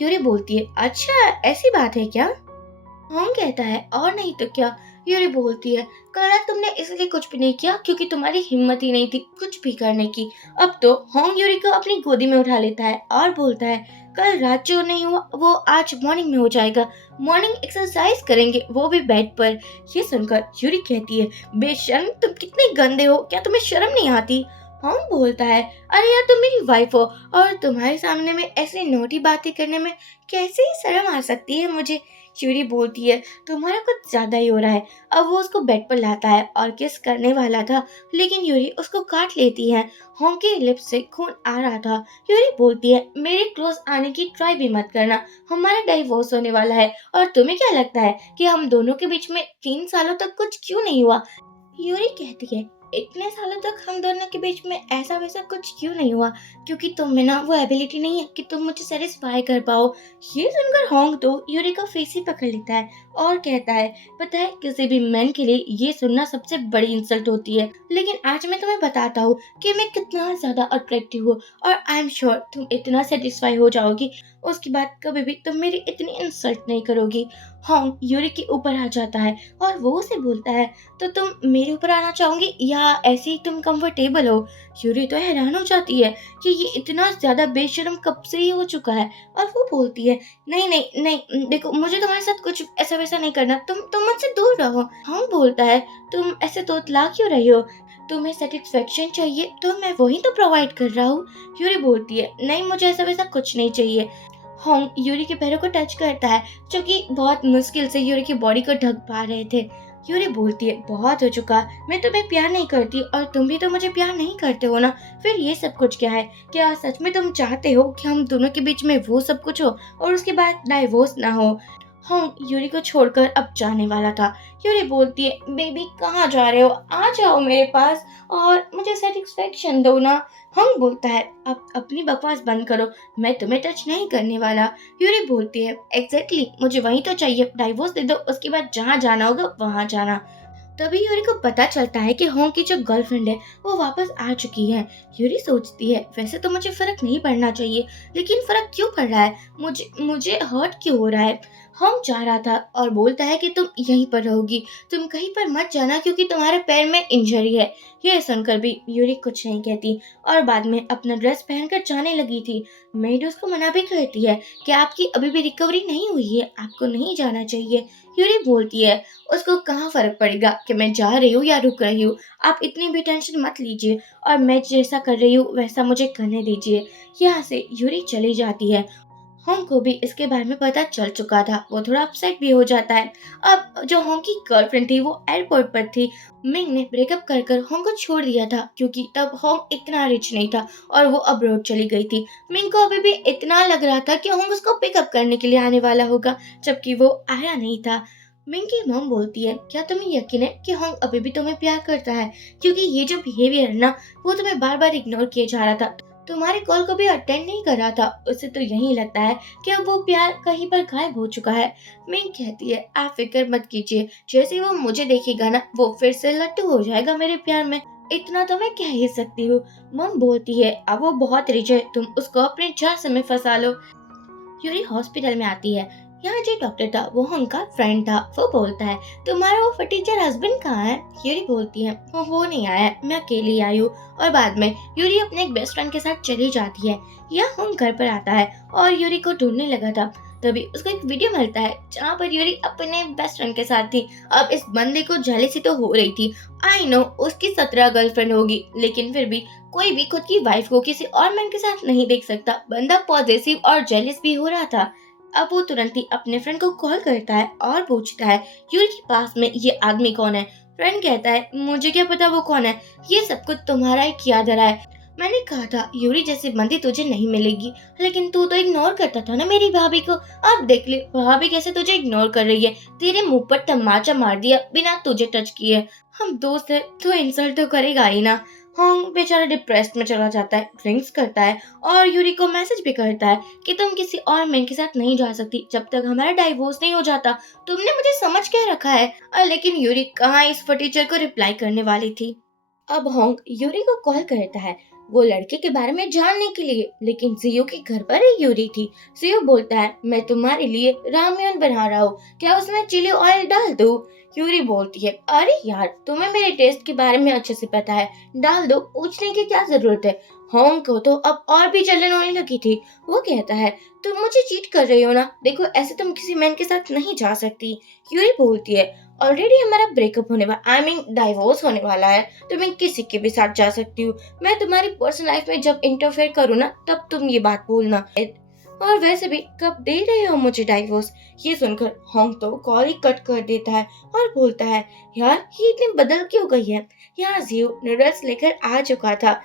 यूरी बोलती है अच्छा ऐसी बात है क्या। होंग कहता है और नहीं तो क्या। यूरी बोलती है कल रात तुमने इसलिए कुछ भी नहीं किया क्योंकि तुम्हारी हिम्मत ही नहीं थी कुछ भी करने की। अब तो होंग यूरी को अपनी गोदी में उठा लेता है और बोलता है कल रात जो नहीं हुआ वो आज मॉर्निंग में हो जाएगा, मॉर्निंग एक्सरसाइज करेंगे वो भी बेड पर। ये सुनकर यूरी कहती है बेशर्म तुम कितने गंदे हो, क्या तुम्हें शर्म नहीं आती। होंग बोलता है अरे यार तुम मेरी वाइफ हो और तुम्हारे सामने में ऐसी नोटी बातें करने में कैसे ही शर्म आ सकती है मुझे। यूरी बोलती है तुम्हारा कुछ ज्यादा ही हो रहा है। अब वो उसको बेड पर लाता है और किस करने वाला था, लेकिन यूरी उसको काट लेती है। होंग के लिप्स से खून आ रहा था। यूरी बोलती है मेरे क्लोज आने की ट्राई भी मत करना, हमारा डाइवोर्स होने वाला है और तुम्हें क्या लगता है कि हम दोनों के बीच में 3 सालों तक कुछ क्यों नहीं हुआ। यूरी कहती है इतने सालों तक हम दोनों के बीच में ऐसा वैसा कुछ क्यों नहीं हुआ, क्योंकि तुम में ना वो एबिलिटी नहीं है कि तुम मुझे सेटिस्फाई कर पाओ। ये सुनकर होंग तो यूरी का फेस ही पकड़ लेता है और कहता है पता है किसी भी मैन के लिए ये सुनना सबसे बड़ी इंसल्ट होती है, लेकिन आज मैं तुम्हें बताता हूँ कि मैं कितना ज्यादा अट्रैक्टिव हूँ और आई एम श्योर तुम इतना सेटिस्फाई हो जाओगी, उसके बाद कभी भी तुम मेरी इतनी इंसल्ट नहीं करोगी। होंग यूरी के ऊपर आ जाता है और वो उसे बोलता है तो तुम मेरे ऊपर आना चाहोगी या ऐसे ही तुम कंफर्टेबल हो। यूरी तो हैरान हो जाती है कि ये इतना ज्यादा बेशर्म कब से ही हो चुका है और वो बोलती है नहीं नहीं नहीं देखो मुझे तुम्हारे साथ कुछ ऐसा वैसा नहीं करना, तुम मुझसे दूर रहो। हम बोलता है तुम ऐसे तोतला क्यों रही हो, तुम्हें सेटिस्फेक्शन चाहिए तो मैं वही तो प्रोवाइड कर रहा हूँ। यूरी बोलती है नहीं मुझे ऐसा वैसा कुछ नहीं चाहिए। होंग यूरी के पैरों को टच करता है जो कि बहुत मुश्किल से यूरी की बॉडी को ढक पा रहे थे। यूरी बोलती है बहुत हो चुका, मैं तुम्हें प्यार नहीं करती और तुम भी तो मुझे प्यार नहीं करते हो ना, फिर ये सब कुछ क्या है। क्या सच में तुम चाहते हो कि हम दोनों के बीच में वो सब कुछ हो और उसके बाद डाइवोर्स ना हो। हम यूरी को छोड़कर अब जाने वाला था। यूरी बोलती है, बेबी कहाँ जा रहे हो, आ जाओ मेरे पास और मुझे सेटिस्फेक्शन दो ना। हम बोलता है, अब अपनी बकवास बंद करो, मैं तुम्हें टच नहीं करने वाला। यूरी बोलती है, एग्जैक्टली मुझे वही तो चाहिए, डाइवोर्स दे दो, उसके बाद जहाँ जाना होगा वहाँ जाना। तभी यूरी को पता चलता है कि होंग की जो गर्लफ्रेंड है वो वापस आ चुकी है। यूरी सोचती है, वैसे तो मुझे फर्क नहीं पड़ना चाहिए, लेकिन फर्क क्यों पड़ रहा है, मुझे मुझे हर्ट क्यों हो रहा है। होंग जा रहा था और बोलता है कि तुम यहीं पर रहोगी, तुम कहीं पर मत जाना क्योंकि तुम्हारे पैर में इंजरी है। यह सुनकर भी यूरी कुछ नहीं कहती और बाद में अपना ड्रेस पहनकर जाने लगी थी। मेड उसको मना भी करती है कि आपकी अभी भी रिकवरी नहीं हुई है, आपको नहीं जाना चाहिए। यूरी बोलती है, उसको कहाँ फर्क पड़ेगा कि मैं जा रही हूँ या रुक रही हूँ, आप इतनी भी टेंशन मत लीजिए और मैं जैसा कर रही हूँ वैसा मुझे करने दीजिए। यहाँ से यूरी चली जाती है। होंग को भी इसके बारे में पता चल चुका था, वो थोड़ा अपसेट भी हो जाता है। अब जो होंग की गर्लफ्रेंड थी वो एयरपोर्ट पर थी। मिंग ने ब्रेकअप कर कर होंग को छोड़ दिया था क्योंकि तब होंग इतना रिच नहीं था और वो अब्रॉड चली गई थी। मिंग को अभी भी इतना लग रहा था कि होंग उसको पिकअप करने के लिए आने वाला होगा, जबकि वो आया नहीं था। मिंग की मॉम बोलती है, क्या तुम्हें यकीन है कि होंग अभी भी तुम्हें प्यार करता है, क्योंकि ये जो बिहेवियर है ना वो तुम्हें बार बार इग्नोर किए जा रहा था, तुम्हारे कॉल को भी अटेंड नहीं कर रहा था, उसे तो यही लगता है कि अब वो प्यार कहीं पर गायब हो चुका है। मिंग कहती है, आप फिक्र मत कीजिए, जैसे ही वो मुझे देखेगा ना वो फिर से लट्टू हो जाएगा मेरे प्यार में, इतना तो मैं कह ही सकती हूँ। मम बोलती है, अब वो बहुत रिच है, तुम उसको अपने झांसे में फंसा लो। यूरी हॉस्पिटल में आती है। यहाँ जो डॉक्टर था वो उनका फ्रेंड था। वो बोलता है, तुम्हारा वो फटीचर हस्बैंड कहाँ है। यूरी बोलती है, वो नहीं आया, मैं अकेली आई हूँ। और बाद में यूरी अपने एक बेस्ट फ्रेंड के साथ चली जाती है। यह हम घर पर आता है और यूरी को ढूंढने लगा था। तभी उसको एक वीडियो मिलता है जहाँ पर यूरी अपने बेस्ट फ्रेंड के साथ थी। अब इस बंदे को जेलसी तो हो रही थी। आई नो उसकी 17 गर्लफ्रेंड होगी, लेकिन फिर भी कोई भी खुद की वाइफ को किसी और मैन के साथ नहीं देख सकता। बंदा पॉजिटिव और जेलिस भी हो रहा था। अब वो तुरंत ही अपने फ्रेंड को कॉल करता है और पूछता है, यूरी के पास में ये आदमी कौन है। फ्रेंड कहता है, मुझे क्या पता वो कौन है, ये सब कुछ तुम्हारा ही किया धरा है। मैंने कहा था यूरी जैसी बंदी तुझे नहीं मिलेगी, लेकिन तू तो इग्नोर करता था ना मेरी भाभी को। अब देख ले भाभी कैसे तुझे इग्नोर कर रही है, तेरे मुंह पर तमाचा मार दिया बिना तुझे टच किए। हम दोस्त है तो इंसल्ट तो करेगा ही ना। होंग बेचारा डिप्रेस्ड में चला जाता है, ड्रिंक्स करता है और यूरी को मैसेज भी करता है कि तुम किसी और मैन के साथ नहीं जा सकती जब तक हमारा डाइवोर्स नहीं हो जाता। तुमने मुझे समझ के रखा है। लेकिन यूरी कहाँ इस फटीचर को रिप्लाई करने वाली थी। अब होंग यूरी को कॉल करता है वो लड़के के बारे में जानने के लिए, लेकिन जियो के घर पर ही यूरी थी। जियो बोलता है, मैं तुम्हारे लिए रामेयन बना रहा हूँ, क्या उसमें चिली ऑयल डाल दूँ। यूरी बोलती है, अरे यार तुम्हें मेरे टेस्ट के बारे में अच्छे से पता है, डाल दो, पूछने की क्या जरूरत है। होंग को तो अब और भी जलन होने लगी थी। वो कहता है, तुम मुझे चीट कर रही हो ना, देखो ऐसे तुम किसी मैन के साथ नहीं जा सकती। यूरी बोलती है, ऑलरेडी हमारा ब्रेकअप होने वाला, आई मीन डाइवोर्स होने वाला है, तो मैं किसी के भी साथ जा सकती हूँ। मैं तुम्हारी पर्सनल लाइफ में जब इंटरफेयर करूँ ना तब तुम ये बात भूलना। और वैसे भी कब दे रहे हो मुझे डाइवोर्स। ये सुनकर होंग तो कॉल ही कट कर देता है और बोलता है, यार ये इतनी बदल क्यों गई है। यहाँ जियो नूडल्स लेकर आ चुका था।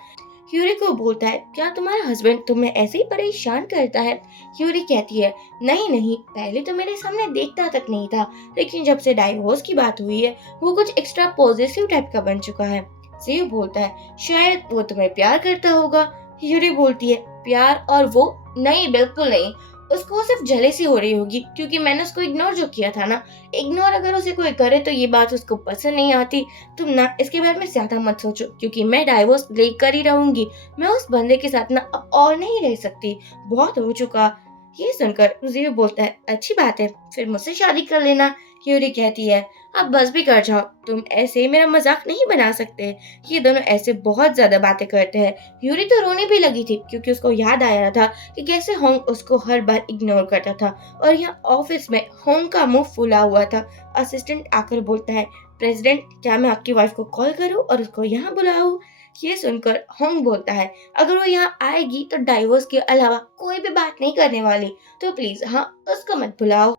यूरी को बोलता है, क्या तुम्हारा हस्बैंड तुम्हें ऐसे ही परेशान करता है। यूरी कहती है, नहीं नहीं, पहले तो मेरे सामने देखता तक नहीं था, लेकिन जब से डाइवोर्स की बात हुई है वो कुछ एक्स्ट्रा पॉजिटिव टाइप का बन चुका है। जियो बोलता है, शायद वो तुम्हें प्यार करता होगा। यूरी बोलती है, प्यार और वो, नहीं बिल्कुल नहीं, उसको सिर्फ जेलेसी हो रही होगी क्योंकि मैंने उसको इग्नोर जो किया था ना। इग्नोर अगर उसे कोई करे तो ये बात उसको पसंद नहीं आती। तुम ना इसके बारे में ज्यादा मत सोचो क्योंकि मैं डाइवोर्स लेकर ही रहूंगी। मैं उस बंदे के साथ ना अब और नहीं रह सकती, बहुत हो चुका। ये सुनकर जियो बोलता है, अच्छी बात है, फिर मुझसे शादी कर लेना। यूरी कहती है, अब बस भी कर जाओ, तुम ऐसे ही मेरा मजाक नहीं बना सकते। ये दोनों ऐसे बहुत ज्यादा बातें करते हैं। यूरी तो रोने भी लगी थी क्योंकि उसको याद आ रहा था कि कैसे होंग उसको हर बार इग्नोर करता था और यहाँ ऑफिस में होंग का मुंह फूला हुआ था। असिस्टेंट आकर बोलता है, प्रेसिडेंट क्या मैं आपकी वाइफ को कॉल करूँ और उसको यहाँ बुलाऊं। ये सुनकर होंग बोलता है, अगर वो यहाँ आएगी तो डाइवोर्स के अलावा कोई भी बात नहीं करने वाली, तो प्लीज हाँ उसको मत बुलाओ।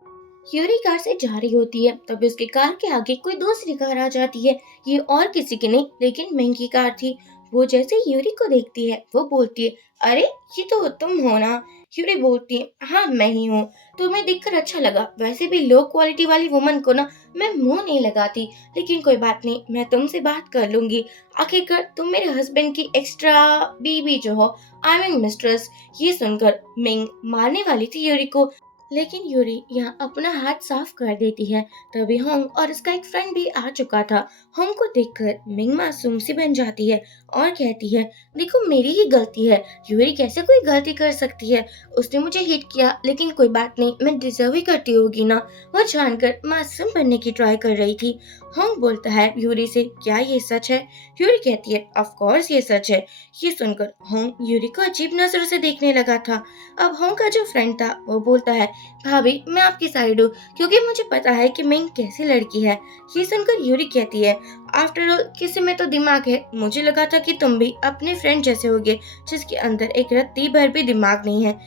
यूरी कार से जा रही होती है तभी उसकी कार के आगे कोई दूसरी कार आ जाती है। ये और किसी की नहीं लेकिन मिंग की कार थी। वो जैसे यूरी को देखती है वो बोलती है, अरे ये तो तुम हो ना। यूरी बोलती है, हाँ मैं ही हूँ। तुम्हें देखकर अच्छा लगा। वैसे भी लो क्वालिटी वाली वुमन को ना मैं मुंह नहीं लगाती, लेकिन कोई बात नहीं, मैं तुमसे बात कर लूंगी। आखिरकार तुम मेरे हस्बैंड की एक्स्ट्रा बीवी जो हो, आई मीन मिस्ट्रेस। ये सुनकर मिंग मारने वाली थी यूरी को, लेकिन यूरी यहाँ अपना हाथ साफ कर देती है। तभी होंग और उसका एक फ्रेंड भी आ चुका था। होंग को देखकर मिंग मासूम सी बन जाती है और कहती है, देखो मेरी ही गलती है। यूरी कैसे कोई गलती कर सकती है? उसने मुझे हिट किया, लेकिन कोई बात नहीं, मैं डिजर्व ही करती होगी ना। वह जानकर मासूम बनने की ट्राई कर रही थी। होंग बोलता है यूरी से, क्या ये सच है? यूरी कहती है, ऑफ कोर्स ये सच है। ये सुनकर होंग यूरी को अजीब नजरों से देखने लगा था। अब होंग का जो फ्रेंड था वो बोलता है, भाभी मैं आपकी साइड हूँ, क्योंकि मुझे पता है कि मिंग कैसी लड़की है। ये सुनकर यूरी कहती है, आफ्टर ऑल किसी में तो दिमाग है। मुझे लगा था कि तुम भी अपने फ्रेंड जैसे होगे जिसके अंदर एक रत्ती भर भी दिमाग नहीं है।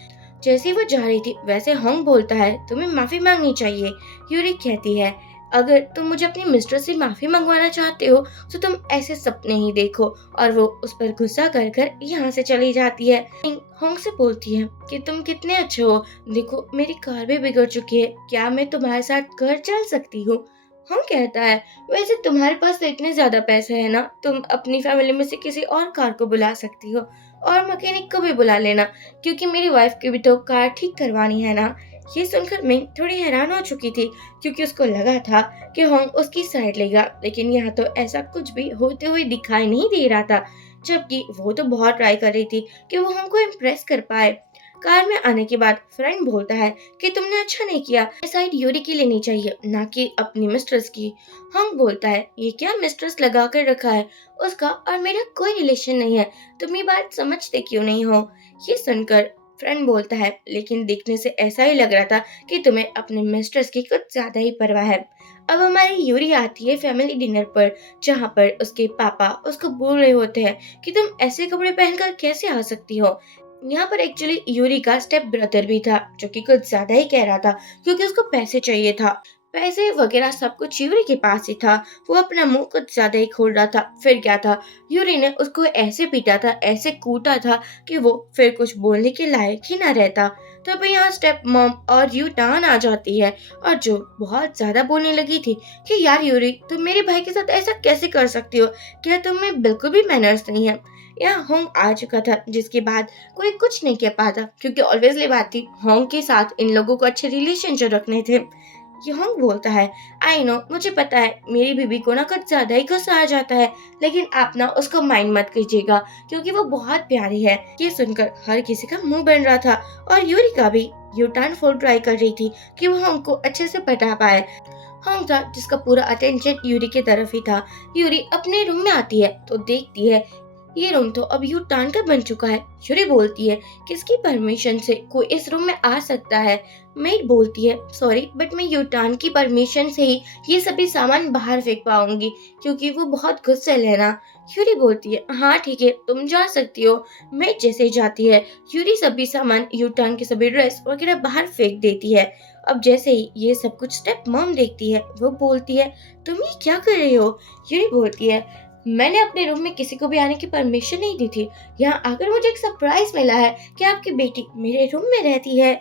जैसी वो जा रही थी वैसे होंग बोलता है, तुम्हें माफी मांगनी चाहिए। यूरी कहती है, अगर तुम मुझे अपनी मिस्टर से माफी मंगवाना चाहते हो तो तुम ऐसे सपने ही देखो। और वो उस पर गुस्सा कर कर यहाँ से चली जाती है। होंग से बोलती है कि तुम कितने अच्छे हो, देखो मेरी कार भी बिगड़ चुकी है, क्या मैं तुम्हारे साथ घर चल सकती हूँ? हम कहता है, वैसे तुम्हारे पास तो इतने ज्यादा पैसे है ना, तुम अपनी फैमिली में से किसी और कार को बुला सकती हो और मैकेनिक को भी बुला लेना, क्योंकि मेरी वाइफ की भी तो कार ठीक करवानी है ना। ये सुनकर मैं थोड़ी हैरान हो चुकी थी, क्योंकि उसको लगा था कि होंग उसकी साइड लेगा, लेकिन यहाँ तो ऐसा कुछ भी होते हुए दिखाई नहीं दे रहा था। जबकि वो तो बहुत ट्राई कर रही थी कि वो होंग को इम्प्रेस कर पाए। कार में आने के बाद फ्रेंड बोलता है कि तुमने अच्छा नहीं किया, साइड यूरी की लेनी चाहिए ना कि अपनी मिस्ट्रेस की। हम बोलता है, ये क्या मिस्ट्रेस लगा कर रखा है, उसका और मेरा कोई रिलेशन नहीं है, तुम ये बात समझते क्यों नहीं हो? ये सुनकर फ्रेंड बोलता है, लेकिन देखने से ऐसा ही लग रहा था कि तुम्हें अपने मिस्ट्रेस की कुछ ज्यादा ही परवाह है। अब हमारी यूरी आती है फैमिली डिनर पर, जहाँ पर उसके पापा उसको बोल रहे होते हैं कि तुम ऐसे कपड़े पहनकर कैसे आ सकती हो। यहाँ पर एक्चुअली यूरी का स्टेप ब्रदर भी था, जो कि कुछ ज्यादा ही कह रहा था, क्योंकि उसको पैसे चाहिए था। पैसे वगैरह सब कुछ यूरी के पास ही था। वो अपना मुंह कुछ ज्यादा ही खोल रहा था। फिर क्या था, यूरी ने उसको ऐसे पीटा था, ऐसे कूटा था कि वो फिर कुछ बोलने के लायक ही ना रहता। तो अब यहाँ स्टेप मॉम और यू टान आ जाती है, और जो बहुत ज्यादा बोलने लगी थी कि यार यूरी, तुम मेरे भाई के साथ ऐसा कैसे कर सकती हो? क्या तुम में बिल्कुल भी मैनर्स नहीं है? यहाँ होंग आ चुका था, जिसके बाद कोई कुछ नहीं कह पाता, क्योंकि ऑलवेजली बात थी होंग के साथ इन लोगों को अच्छे रिलेशन जो रखने थे। ये होंग बोलता है, आई नो, मुझे पता है मेरी बीबी को ना कुछ ज्यादा ही गुस्सा आ जाता है, लेकिन आप ना उसको माइंड मत कीजिएगा, क्योंकि वो बहुत प्यारी है। ये सुनकर हर किसी का मुंह बन रहा था, और यूरी का भी। यू टर्न फुल ट्राई कर रही थी कि वो होंग को अच्छे से पटा पाए। होंग था जिसका पूरा अटेंशन यूरी की तरफ ही था। यूरी अपने रूम में आती है तो देखती है ये रूम तो अब यू टान का बन चुका है। यूरी बोलती है, किसकी परमिशन से कोई इस रूम में आ सकता है? मेड बोलती है, सॉरी बट मैं यू टान की परमिशन से ही ये सभी सामान बाहर फेंक पाऊंगी, क्योंकि वो बहुत गुस्से लेना। यूरी बोलती है, हाँ ठीक है तुम जा सकती हो। मेड जैसे ही जाती है, यूरी सभी सामान यू टान के सभी ड्रेस वगैरह बाहर फेंक देती है। अब जैसे ही ये सब कुछ स्टेप मॉम देखती है, वो बोलती है, तुम ये क्या कर रही हो? यूरी बोलती है, मैंने अपने रूम में किसी को भी आने की परमिशन नहीं दी थी। यहाँ आकर मुझे एक सरप्राइज मिला है कि आपकी बेटी मेरे रूम में रहती है।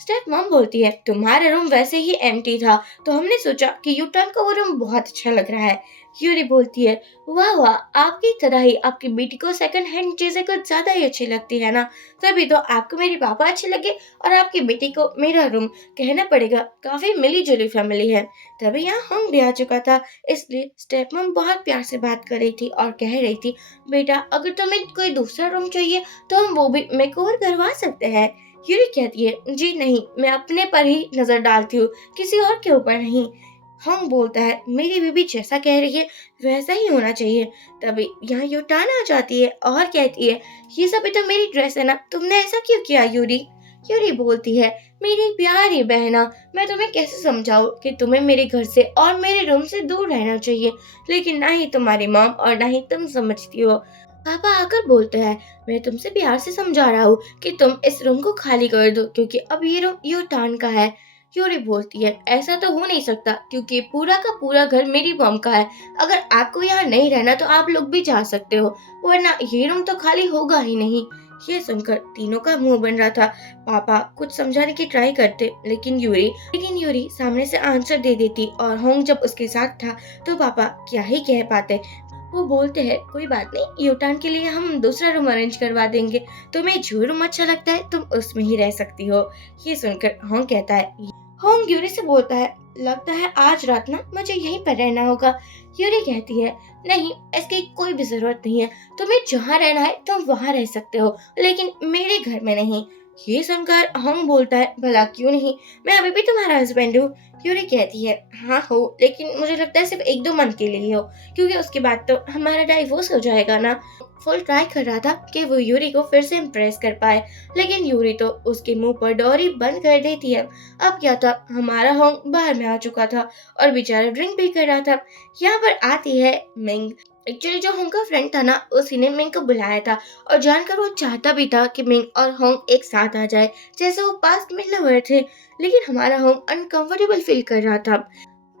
स्टेप मॉम बोलती है, तुम्हारा रूम वैसे ही एम्प्टी था, तो हमने सोचा कि यूटर्न का वो रूम बहुत अच्छा लग रहा है। यूरी बोलती है, वाह वाह, आपकी तरह ही आपकी बेटी को सेकंड हैंड चीजें कुछ ज्यादा ही अच्छी लगती है ना, तभी तो आपको मेरे पापा अच्छे लगे और आपकी बेटी को मेरा रूम। कहना पड़ेगा काफी मिली जुली फैमिली है। तभी यहाँ होंग भी आ चुका था, इसलिए स्टेप मॉम बहुत प्यार से बात कर रही थी और कह रही थी, बेटा अगर तुम्हें कोई दूसरा रूम चाहिए तो हम वो भी मेकओवर करवा सकते हैं। यूरी कहती है, जी नहीं, मैं अपने पर ही नजर डालती हूँ, किसी और के ऊपर नहीं। होंग बोलता है, मेरी बीबी जैसा कह रही है वैसा ही होना चाहिए। तभी यहाँ यूटान आ जाती है और कहती है, ये सब तो मेरी ड्रेस है ना, तुमने ऐसा क्यों किया यूरी? यूरी बोलती है, मेरी प्यारी बहना, मैं तुम्हें कैसे समझाऊं कि तुम्हें मेरे घर से और मेरे रूम से दूर रहना चाहिए, लेकिन ना ही तुम्हारी मॉम और ना ही तुम समझती हो। पापा आकर बोलते हैं, मैं तुमसे प्यार से समझा रहा हूँ कि तुम इस रूम को खाली कर दो, क्योंकि अब ये रूम यूटान का है। यूरी बोलती है ऐसा तो हो नहीं सकता क्योंकि पूरा का पूरा घर मेरी मॉम का है। अगर आपको यहाँ नहीं रहना तो आप लोग भी जा सकते हो, वरना ये रूम तो खाली होगा ही नहीं। ये सुनकर तीनों का मुंह बन रहा था। पापा कुछ समझाने की ट्राई करते लेकिन यूरी सामने से आंसर दे देती और होंग जब उसके साथ था तो पापा क्या ही कह पाते। वो बोलते हैं कोई बात नहीं, यूटान के लिए हम दूसरा रूम अरेंज करवा देंगे। तुम्हें जो रूम अच्छा लगता है तुम उसमें ही रह सकती हो। ये सुनकर होंग कहता है, होंग यूरी से बोलता है लगता है आज रात ना मुझे यहीं पर रहना होगा। यूरी कहती है नहीं, इसकी कोई भी जरूरत नहीं है। तुम्हें जहाँ रहना है तुम वहाँ रह सकते हो, लेकिन मेरे घर में नहीं। ये सुनकर होंग बोलता है भला क्यों नहीं, मैं अभी भी तुम्हारा हस्बैंड हूँ। यूरी कहती है हाँ हो, लेकिन मुझे लगता है सिर्फ एक दो मंथ के लिए ही हो, क्योंकि उसके बाद तो हमारा डाइवोर्स हो जाएगा ना। फुल ट्राई कर रहा था कि वो यूरी को फिर से इम्प्रेस कर पाए, लेकिन यूरी तो उसके मुंह पर डोरी बंद कर देती है। अब क्या था, हमारा होंग बाहर में आ चुका था और बेचारा ड्रिंक भी कर रहा था। यहाँ पर आती है मिंग। एक्चुअली जो होंग का फ्रेंड था ना, उसी ने मिंग को बुलाया था और जानकर वो चाहता भी था कि मिंग और होंग एक साथ आ जाए, जैसे वो पास्ट में लवर थे। लेकिन हमारा होंग अनकंफर्टेबल फील कर रहा था।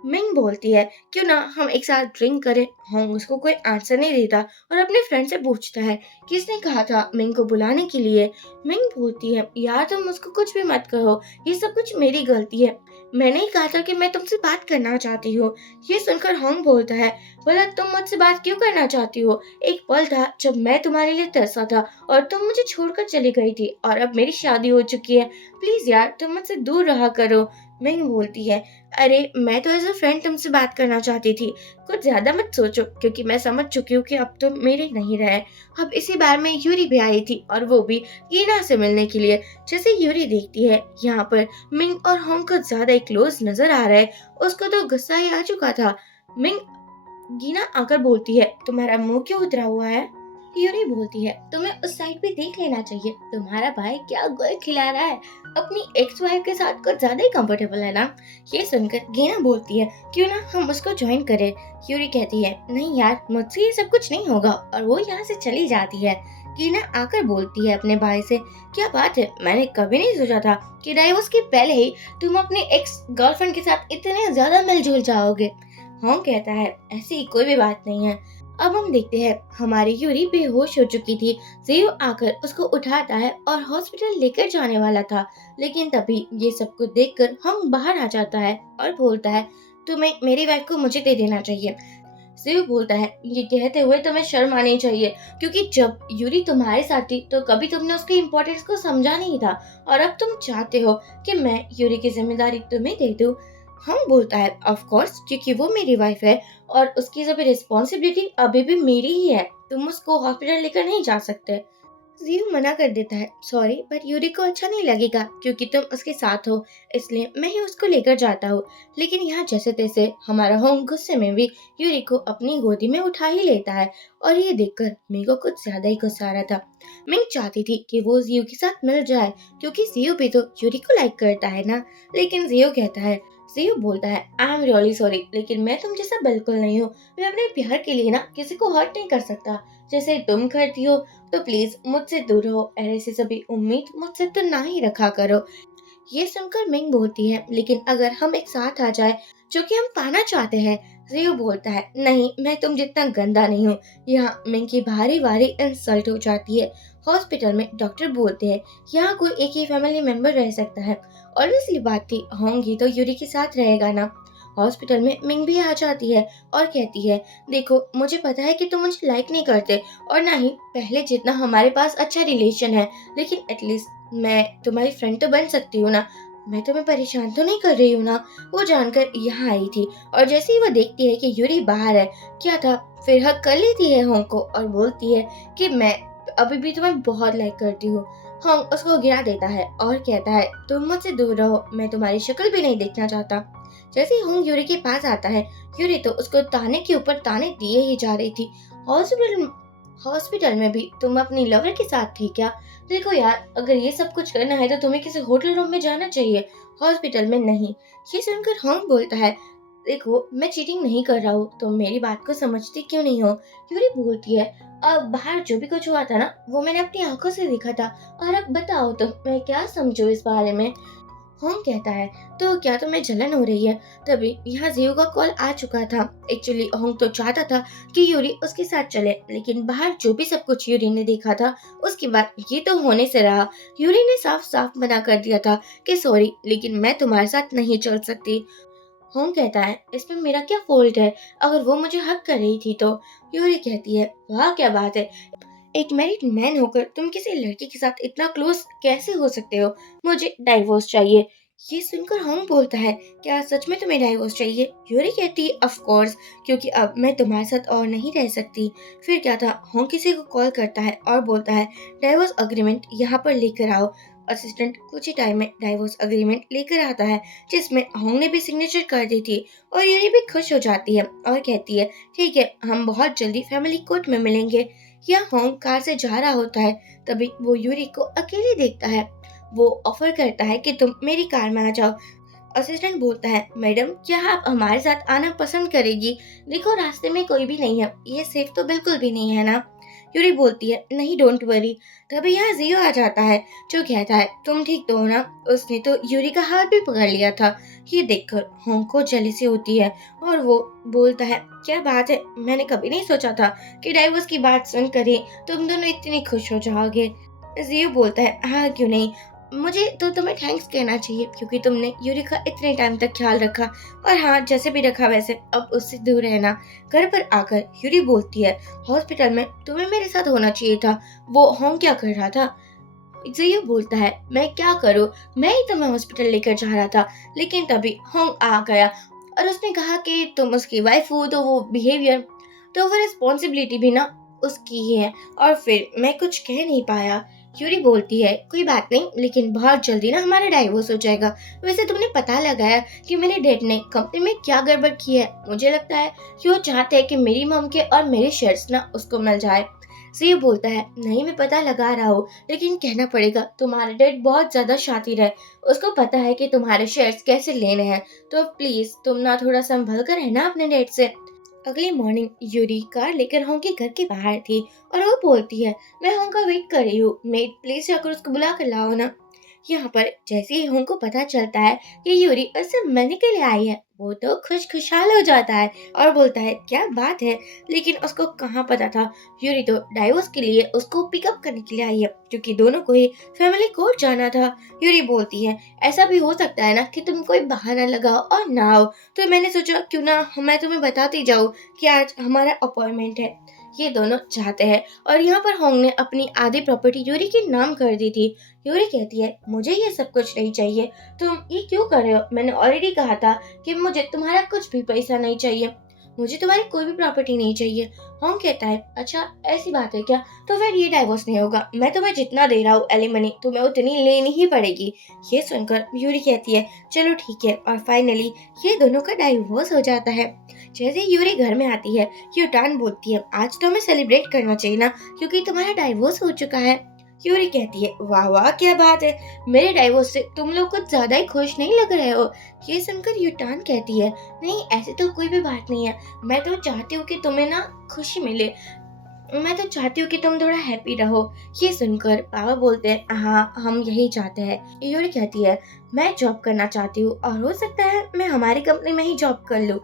मिंग बोलती है क्यों ना हम एक साथ ड्रिंक करें। होंग उसको कोई आंसर नहीं देता और अपने फ्रेंड से पूछता है किसने कहा था मिंग को बुलाने के लिए। मिंग बोलती है यार तुम उसको कुछ भी मत कहो, ये सब कुछ मेरी गलती है। मैंने ही कहा था कि मैं तुमसे बात करना चाहती हूँ। ये सुनकर होंग बोलता है बोला तुम मुझसे बात क्यों करना चाहती हो, एक पल था जब मैं तुम्हारे लिए तरसा था और तुम मुझे छोड़कर चली गई थी और अब मेरी शादी हो चुकी है। प्लीज यार तुम मुझसे दूर रहा करो। मिंग बोलती है अरे मैं तो एज अ फ्रेंड तुमसे बात करना चाहती थी, कुछ ज्यादा मत सोचो क्योंकि मैं समझ चुकी हूँ कि अब तुम मेरे नहीं रहे। अब इसी बार में यूरी भी आई थी और वो भी ईना से मिलने के लिए। जैसे यूरी देखती है यहाँ पर मिंग और होंग को ज्यादा क्लोज नजर आ रहा है, उसको तो गुस्सा ही आ चुका था। मिंग गीना आकर बोलती है तुम्हारा मुंह क्यों उतरा हुआ है। यूरी बोलती है तुम्हें उस साइड भी देख लेना चाहिए, तुम्हारा भाई क्या गोल खिला रहा है, अपनी एक्स वाइफ के साथ कुछ ज्यादा ही कंफर्टेबल है ना। ये सुनकर गीना बोलती है क्यों ना हम उसको ज्वाइन करें। यूरी कहती है नहीं यार मुझसे ये सब कुछ नहीं होगा और वो यहाँ से चली जाती है। गीना आकर बोलती है अपने भाई से क्या बात है, मैंने कभी नहीं सोचा था कि डाइवोर्स के पहले ही तुम अपने एक्स गर्लफ्रेंड के साथ इतने ज्यादा मिलजुल जाओगे। होंग कहता है ऐसी कोई भी बात नहीं है। अब हम देखते हैं हमारी यूरी बेहोश हो चुकी थी। जियो आकर उसको उठाता है और हॉस्पिटल लेकर जाने वाला था, लेकिन तभी ये सब कुछ देखकर हम बाहर आ जाता है और बोलता है तुम्हें मेरी वाइफ को मुझे दे देना चाहिए। जियो बोलता है ये कहते हुए तुम्हें शर्म आनी चाहिए, क्योंकि जब यूरी तुम्हारे साथ थी तो कभी तुमने उसकी इम्पोर्टेंस को समझा नहीं था और अब तुम चाहते हो कि मैं यूरी की जिम्मेदारी तुम्हें दे दूं। हम बोलता है ऑफ कोर्स, क्योंकि वो मेरी वाइफ है और उसकी सभी रिस्पॉन्सिबिलिटी अभी भी मेरी ही है, तुम उसको हॉस्पिटल लेकर नहीं जा सकते। जियो मना कर देता है सॉरी बट यूरी को अच्छा नहीं लगेगा क्योंकि तुम उसके साथ हो, इसलिए मैं ही उसको लेकर जाता हूँ। लेकिन यहाँ जैसे तैसे हमारा होम गुस्से में भी यूरी को अपनी गोदी में उठा ही लेता है और ये देखकर मेरे को कुछ ज्यादा ही गुस्सा आ रहा था। मैं चाहती थी कि वो जियो के साथ मिल जाए क्योंकि जियो भी तो यूरी को लाइक करता है ना। लेकिन जियो कहता है, जियो बोलता है आई एम रियली सॉरी, लेकिन मैं तुम जैसा बिल्कुल नहीं हूँ। मैं अपने प्यार के लिए ना किसी को हर्ट नहीं कर सकता जैसे तुम करती हो, तो प्लीज मुझसे दूर रहो, ऐसी सभी उम्मीद मुझसे तो ना ही रखा करो। ये सुनकर मिंग बोलती है लेकिन अगर हम एक साथ आ जाए जो कि हम पाना चाहते हैं। जियो बोलता है नहीं, मैं तुम जितना गंदा नहीं हूँ। यहाँ मिंग की भारी भारी इंसल्ट हो जाती है। हॉस्पिटल में डॉक्टर बोलते हैं यहाँ कोई एक ही फैमिली मेंबर रह सकता है। ऑब्वियसली बात थी, होंगी तो यूरी के साथ रहेगा ना। हॉस्पिटल में मिंग भी आ जाती है और कहती है देखो मुझे पता है कि तुम मुझे लाइक नहीं करते और ना ही पहले जितना हमारे पास अच्छा रिलेशन है, लेकिन एटलीस्ट मैं तुम्हारी फ्रेंड तो बन सकती हूँ ना, मैं तुम्हें परेशान तो नहीं कर रही हूँ ना। वो जानकर यहाँ आई थी और जैसे ही वो देखती है कि यूरी बाहर है, क्या था, फिर हक कर लेती है होंग को और बोलती है कि मैं अभी भी तुम्हें बहुत लाइक करती हूँ। होंग उसको गिरा देता है और कहता है तुम मुझसे दूर रहो, मैं तुम्हारी शक्ल भी नहीं देखना चाहता। जैसे ही होंग यूरी के पास आता है, यूरी तो उसको ताने के ऊपर ताने दिए ही जा रही थी। हॉस्पिटल हॉस्पिटल में भी तुम अपनी लवर के साथ थी क्या? देखो यार अगर ये सब कुछ करना है तो तुम्हें किसी होटल रूम में जाना चाहिए, हॉस्पिटल में नहीं। ये सुनकर होंग बोलता है देखो मैं चीटिंग नहीं कर रहा हूँ, तुम मेरी बात को समझती क्यों नहीं हो। यूरी बोलती है अब बाहर जो भी कुछ हुआ था ना वो मैंने अपनी आंखों से देखा था और अब बताओ तुम मैं क्या समझूं इस बारे में। होंग कहता है, तो क्या तुम्हें जलन हो रही है? तभी यहाँ जियो का कॉल आ चुका था। एक्चुअली होंग तो चाहता था कि यूरी उसके साथ चले, लेकिन बाहर जो भी सब कुछ यूरी ने देखा था उसके बाद ये तो होने से रहा। यूरी ने साफ साफ मना कर दिया था कि सॉरी, लेकिन मैं तुम्हारे साथ नहीं चल सकती। होम कहता है, इसमें मेरा क्या फॉल्ट है? अगर वो मुझे हक कर रही थी तो। यूरी कहती है, वाह क्या बात है, एक मैरिड मैन होकर तुम किसी लड़की के साथ इतना क्लोज कैसे हो सकते हो? मुझे डाइवोर्स चाहिए। ये सुनकर होम बोलता है, क्या सच में तुम्हें डाइवोर्स चाहिए? यूरी कहती है, ऑफ कोर्स, क्योंकि अब मैं तुम्हारे साथ और नहीं रह सकती। फिर क्या था, होम किसी को कॉल करता है और बोलता है, डाइवोर्स अग्रीमेंट यहाँ पर लेकर आओ। असिस्टेंट कुछ ही टाइम में डाइवोर्स अग्रीमेंट लेकर आता है, जिसमें होंग ने भी सिग्नेचर कर दी थी। और यूरी भी खुश हो जाती है और कहती है, ठीक है, हम बहुत जल्दी फैमिली कोर्ट में मिलेंगे। या होंग कार से जा रहा होता है, तभी वो यूरी को अकेले देखता है। वो ऑफर करता है कि तुम मेरी कार में आ जाओ। असिस्टेंट बोलता है, मैडम क्या आप हमारे साथ आना पसंद करेगी? देखो रास्ते में कोई भी नहीं है, ये सेफ तो बिल्कुल भी नहीं है ना। यूरी बोलती है, नहीं डोंट वरी। तभी यहाँ जियो आ जाता है, जो कहता है, तुम ठीक तो हो ना? उसने तो यूरी का हाथ भी पकड़ लिया था। ये देखकर होंग को जेलसी होती है और वो बोलता है, क्या बात है, मैंने कभी नहीं सोचा था कि डाइवोर्स की बात सुनकर ही तुम दोनों इतनी खुश हो जाओगे। जियो बोलता है, हाँ क्यों नहीं, मुझे तो तुम्हें थैंक्स कहना चाहिए क्योंकि तुमने यूरी का इतने टाइम तक ख्याल रखा। और हाँ, जैसे भी रखा वैसे अब उससे दूर रहना। घर पर आकर यूरी बोलती है, हॉस्पिटल में तुम्हें मेरे साथ होना चाहिए था। वो होम क्या कर रहा था? जियो बोलता है, मैं क्या करूँ, मैं ही तुम्हें हॉस्पिटल लेकर जा रहा था। लेकिन तभी होंग आ गया और उसने कहा कि तुम उसकी वाइफ हो तो वो बिहेवियर, तो वो रिस्पॉन्सिबिलिटी भी ना उसकी ही है। और फिर मैं कुछ कह नहीं पाया। यूरी बोलती है, कोई बात नहीं, लेकिन बहुत जल्दी ना हमारा डाइवोर्स हो जाएगा। वैसे तुमने पता लगाया कि मेरे डैड ने कंपनी में क्या गड़बड़ की है? मुझे लगता है कि वो चाहते हैं कि मेरी मम के और मेरे शेयर्स ना उसको मिल जाए। सी बोलता है, नहीं मैं पता लगा रहा हूँ, लेकिन कहना पड़ेगा, तुम्हारा डैड बहुत ज्यादा शातिर है, उसको पता है कि तुम्हारे शेयर्स कैसे लेने हैं। तो प्लीज तुम ना थोड़ा संभल कर रहना अपने डैड से। अगली मॉर्निंग यूरी कार लेकर होंग के घर के बाहर थी और वो बोलती है, मैं होंग का वेट कर रही हूँ, मेड प्लीज जाकर उसको बुला कर लाओ ना। यहाँ पर जैसे ही होंग को पता चलता है कि यूरी उससे मिलने के लिए आई है, वो तो खुशहाल हो जाता है और बोलता है, क्या बात है। लेकिन उसको कहाँ पता था, यूरी तो डाइवोर्स के लिए उसको पिकअप करने के लिए आई है, क्योंकि दोनों को ही फैमिली कोर्ट जाना था। यूरी बोलती है, ऐसा भी हो सकता है ना कि तुम कोई बहाना लगाओ और ना आओ, तो मैंने सोचा क्यों ना मैं तुम्हें बताती जाऊँ कि आज हमारा अपॉइंटमेंट है। ये दोनों चाहते हैं और यहाँ पर होंग ने अपनी आधी प्रॉपर्टी यूरी के नाम कर दी थी। यूरी कहती है, मुझे ये सब कुछ नहीं चाहिए, तुम ये क्यों कर रहे हो? मैंने ऑलरेडी कहा था कि मुझे तुम्हारा कुछ भी पैसा नहीं चाहिए, मुझे तुम्हारी कोई भी प्रॉपर्टी नहीं चाहिए। होंग कहता है, अच्छा ऐसी बात है क्या? तो फिर ये डाइवोर्स नहीं होगा, मैं तुम्हें जितना दे रहा हूँ एलिमनी तुम्हें उतनी लेनी ही पड़ेगी। ये सुनकर यूरी कहती है, चलो ठीक है, और फाइनली ये दोनों का डाइवोर्स हो जाता है। जैसे ही यूरी घर में आती है, यूटान बोलती है, आज तो हमें सेलिब्रेट करना चाहिए ना, क्योंकि तुम्हारा डाइवोर्स हो चुका है। यूरी कहती है, वाह वाह क्या बात है, मेरे डाइवोर्स से तुम लोग कुछ ज्यादा ही खुश नहीं लग रहे हो। ये सुनकर यूटान कहती है, नहीं ऐसी तो कोई भी बात नहीं है, मैं तो चाहती हूँ कि तुम्हें ना खुशी मिले, मैं तो चाहती हूँ कि तुम थोड़ा हैप्पी रहो। ये सुनकर पापा बोलते हैं, हाँ हम यही चाहते हैं। यूरी कहती है, मैं जॉब करना चाहती हूँ और हो सकता है मैं हमारी कंपनी में ही जॉब कर लूँ।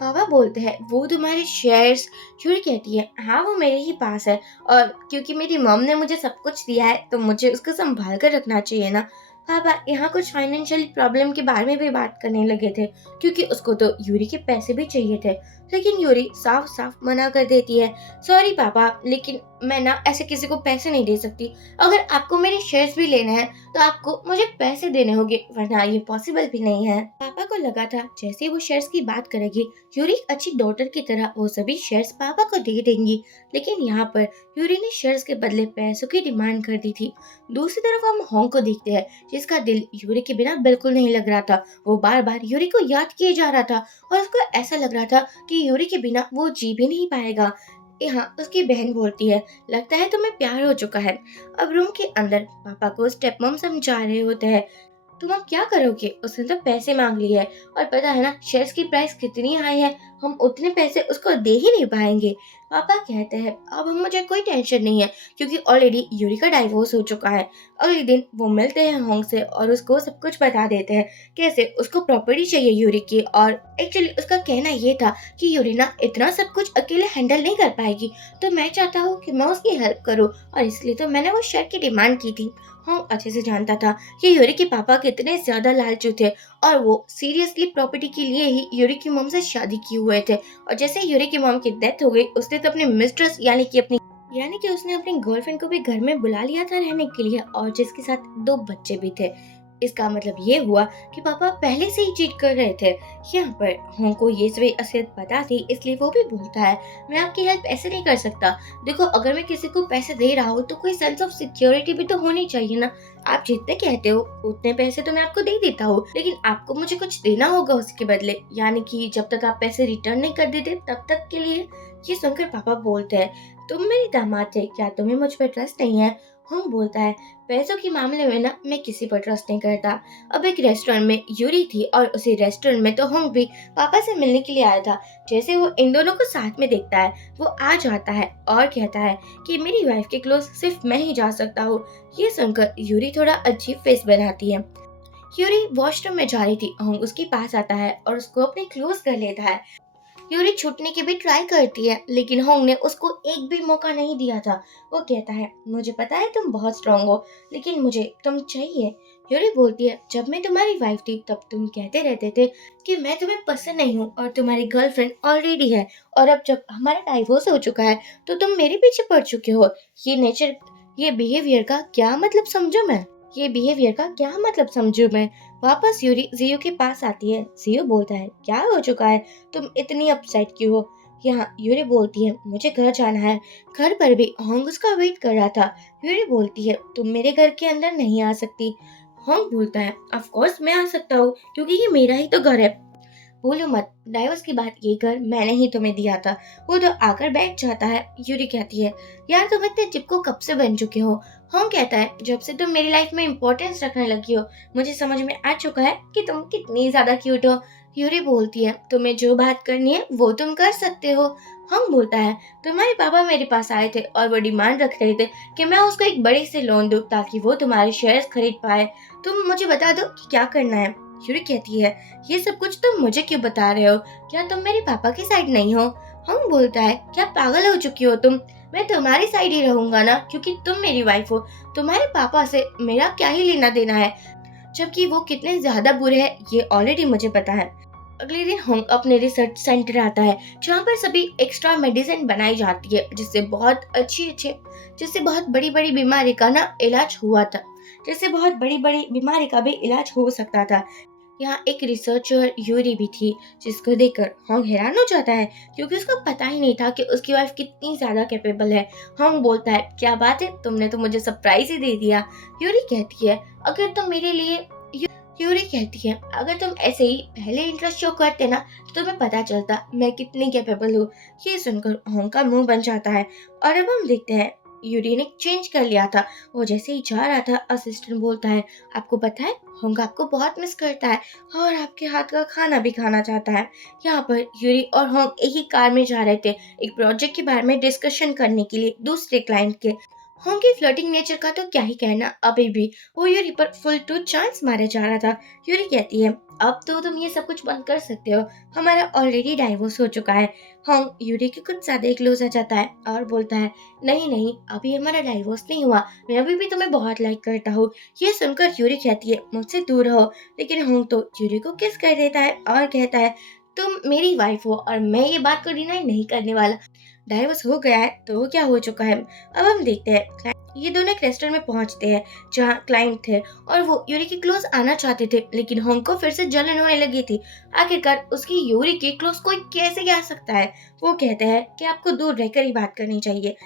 पापा बोलते हैं, वो तुम्हारे शेयर्स? यूरी कहती है, हाँ वो मेरे ही पास है, और क्योंकि मेरी मम ने मुझे सब कुछ दिया है तो मुझे उसको संभाल कर रखना चाहिए ना। पापा यहाँ कुछ फाइनेंशियल प्रॉब्लम के बारे में भी बात करने लगे थे, क्योंकि उसको तो यूरी के पैसे भी चाहिए थे। लेकिन यूरी साफ साफ मना कर देती है, सॉरी पापा, लेकिन मैं ना ऐसे किसी को पैसे नहीं दे सकती। अगर आपको मेरे शेयर्स भी लेने हैं तो आपको मुझे पैसे देने होंगे, वरना ये पॉसिबल भी नहीं है। पापा को लगा था जैसे वो शेयर्स की बात करेगी, यूरी एक अच्छी डॉटर की तरह वो सभी शेयर्स पापा को दे देंगी। लेकिन यहाँ पर यूरी ने शेयर्स के बदले पैसों की डिमांड कर दी थी। दूसरी तरफ हम होंग को देखते हैं, जिसका दिल यूरी के बिना बिल्कुल नहीं लग रहा था। वो बार बार यूरी को याद किए जा रहा था और उसको ऐसा लग रहा था कि यूरी के बिना वो जी भी नहीं पाएगा। यहाँ उसकी बहन बोलती है, लगता है तुम्हें प्यार हो चुका है। अब रूम के अंदर पापा को स्टेप मॉम समझा रहे होते हैं, तुम अब क्या करोगे, उसने तो पैसे मांग लिए है, और पता है ना शेयर्स की प्राइस कितनी हाई है, हम उतने पैसे उसको दे ही नहीं पाएंगे। पापा कहते हैं अब मुझे कोई टेंशन नहीं है क्योंकि ऑलरेडी यूरी का डाइवोर्स हो चुका है। अगले दिन वो मिलते हैं होंग से और उसको सब कुछ बता देते हैं कैसे उसको प्रॉपर्टी चाहिए यूरी की। और एक्चुअली उसका कहना ये था कि यूरी ना इतना सब कुछ अकेले हैंडल नहीं कर पाएगी, तो मैं चाहता हूँ कि मैं उसकी हेल्प करूँ और इसलिए तो मैंने वो शेयर की डिमांड की थी। होंग अच्छे से जानता था कि यूरी के पापा कितने ज्यादा लालचू थे और वो सीरियसली प्रॉपर्टी के लिए ही यूरी की मॉम से शादी किए हुए थे। और जैसे यूरी की मॉम की डेथ हो गई उसने तो अपनी मिस्ट्रेस यानी कि उसने अपनी गर्लफ्रेंड को भी घर में बुला लिया था रहने के लिए और जिसके साथ 2 बच्चे भी थे। इसका मतलब ये हुआ कि पापा पहले से ही चीट कर रहे थे। यहाँ पर होंग को ये सभी असलियत पता थी, इसलिए वो भी बोलता है मैं आपकी हेल्प ऐसे नहीं कर सकता। देखो अगर मैं किसी को पैसे दे रहा हूँ तो कोई सेंस ऑफ सिक्योरिटी भी तो होनी चाहिए ना। आप जितने कहते हो उतने पैसे तो मैं आपको दे देता हूँ, लेकिन आपको मुझे कुछ देना होगा उसके बदले, यानी कि जब तक आप पैसे रिटर्न नहीं कर देते तब तक के लिए। ये सुनकर पापा बोलते हैं तुम मेरी दामाद थे, क्या तुम्हें मुझ पर ट्रस्ट नहीं है? होंग बोलता है पैसों के मामले में ना मैं किसी पर ट्रस्ट नहीं करता। अब एक रेस्टोरेंट में यूरी थी और उसी रेस्टोरेंट में तो होंग भी पापा से मिलने के लिए आया था। जैसे वो इन दोनों को साथ में देखता है वो आ जाता है और कहता है कि मेरी वाइफ के क्लोज सिर्फ मैं ही जा सकता हूँ। ये सुनकर यूरी थोड़ा अजीब फेस बनाती है। यूरी वॉशरूम में जा रही थी, होंग उसके पास आता है और उसको अपने क्लोज कर लेता है। यूरी छूटने की भी ट्राई करती है लेकिन होंग ने उसको एक भी मौका नहीं दिया था। वो कहता है मुझे पता है तुम बहुत स्ट्रांग हो लेकिन मुझे तुम चाहिए। यूरी बोलती है जब मैं तुम्हारी वाइफ थी तब तुम कहते रहते थे कि मैं तुम्हें पसंद नहीं हूँ और तुम्हारी गर्लफ्रेंड ऑलरेडी है, और अब जब हमारा डाइवोर्स हो चुका है तो तुम मेरे पीछे पड़ चुके हो। ये नेचर ये बिहेवियर का क्या मतलब समझूं मैं ये बिहेवियर का क्या मतलब समझूं मैं। वापस यूरी जियो के पास आती है। जियो बोलता है क्या हो चुका है, तुम इतनी अपसेट क्यों हो? यहाँ यूरी बोलती है मुझे घर जाना है। घर पर भी होंग उसका वेट कर रहा था। यूरी बोलती है तुम मेरे घर के अंदर नहीं आ सकती। होंग बोलता है ऑफ कोर्स मैं आ सकता हूँ क्योंकि ये मेरा ही तो घर है। बोलो मत, डाइवोर्स के बाद ये घर मैंने ही तुम्हें दिया था। वो तो आकर बैठ जाता है। यूरी कहती है यार तुम इतने चिपको कब से बन चुके हो? होंग कहता है जब से तुम मेरी लाइफ में इम्पोर्टेंस रखने लगी हो मुझे समझ में आ चुका है कि तुम कितनी ज्यादा क्यूट हो। यूरी बोलती है तुम्हें जो बात करनी है वो तुम कर सकते हो। होंग बोलता है तुम्हारे पापा मेरे पास आए थे और वो डिमांड रख रहे थे कि मैं उसको एक बड़े से लोन दूं ताकि वो तुम्हारे शेयर्स खरीद पाए। तुम मुझे बता दो कि क्या करना है। यूरी कहती है ये सब कुछ तुम मुझे क्यों बता रहे हो? क्या तुम मेरे पापा की साइड नहीं हो? हम बोलता है क्या पागल हो चुकी हो तुम? मैं तुम्हारी साइड ही रहूंगा ना क्योंकि तुम मेरी वाइफ हो। तुम्हारे पापा से मेरा क्या ही लेना देना है, जबकि वो कितने ज्यादा बुरे हैं ये ऑलरेडी मुझे पता है। अगले दिन होंग अपने रिसर्च सेंटर आता है जहाँ पर सभी एक्स्ट्रा मेडिसिन बनाई जाती है जिससे बहुत बड़ी बड़ी बीमारी का ना इलाज हुआ था जिससे बहुत बड़ी बड़ी बीमारी का भी इलाज हो सकता था। यहाँ एक रिसर्चर यूरी भी थी जिसको देखकर होंग हैरान हो जाता है क्योंकि उसको पता ही नहीं था कि उसकी वाइफ कितनी ज्यादा कैपेबल है। होंग बोलता है क्या बात है, तुमने तो मुझे सरप्राइज ही दे दिया। यूरी कहती है अगर तुम मेरे लिए यूरी कहती है अगर तुम ऐसे ही पहले इंटरेस्ट शो करते ना तो तुम्हें पता चलता मैं कितनी कैपेबल हूँ। ये सुनकर होंग का मुंह बन जाता है और अब हम देखते हैं यूरी ने चेंज कर लिया था। वो जैसे ही जा रहा था असिस्टेंट बोलता है आपको पता है होंग आपको बहुत मिस करता है और आपके हाथ का खाना भी खाना चाहता है। यहाँ पर यूरी और होंग एक ही कार में जा रहे थे एक प्रोजेक्ट के बारे में डिस्कशन करने के लिए दूसरे क्लाइंट के। होंग की फ्लर्टिंग नेचर का तो क्या ही कहना, अभी भी वो यूरी पर फुल टू चांस मारे जा रहा था। यूरी कहती है अब तो तुम ये सब कुछ बंद कर सकते हो, हमारा ऑलरेडी डाइवोर्स हो चुका है। होंग यूरी के कुछ ज्यादा क्लोज आ जाता है और बोलता है नहीं नहीं अभी हमारा डाइवोर्स नहीं हुआ, मैं अभी भी तुम्हें बहुत लाइक करता हूँ। ये सुनकर यूरी कहती है मुझसे दूर रहो, लेकिन होंग तो यूरी को किस कर देता है और कहता है तुम मेरी वाइफ हो और मैं ये बात को डिनाई नहीं करने वाला। डाइवोर्स हो गया है तो क्या हो चुका है। अब हम देखते हैं ये दोनों एक रेस्टोरेंट में पहुंचते हैं जहां क्लाइंट थे और वो यूरी के क्लोज आना चाहते थे लेकिन होंग को फिर से जलन होने लगी थी। आखिरकार उसकी यूरी के क्लोज कोई कैसे आ सकता है। वो कहते हैं कि आपको दूर रहकर ही बात करनी चाहिए।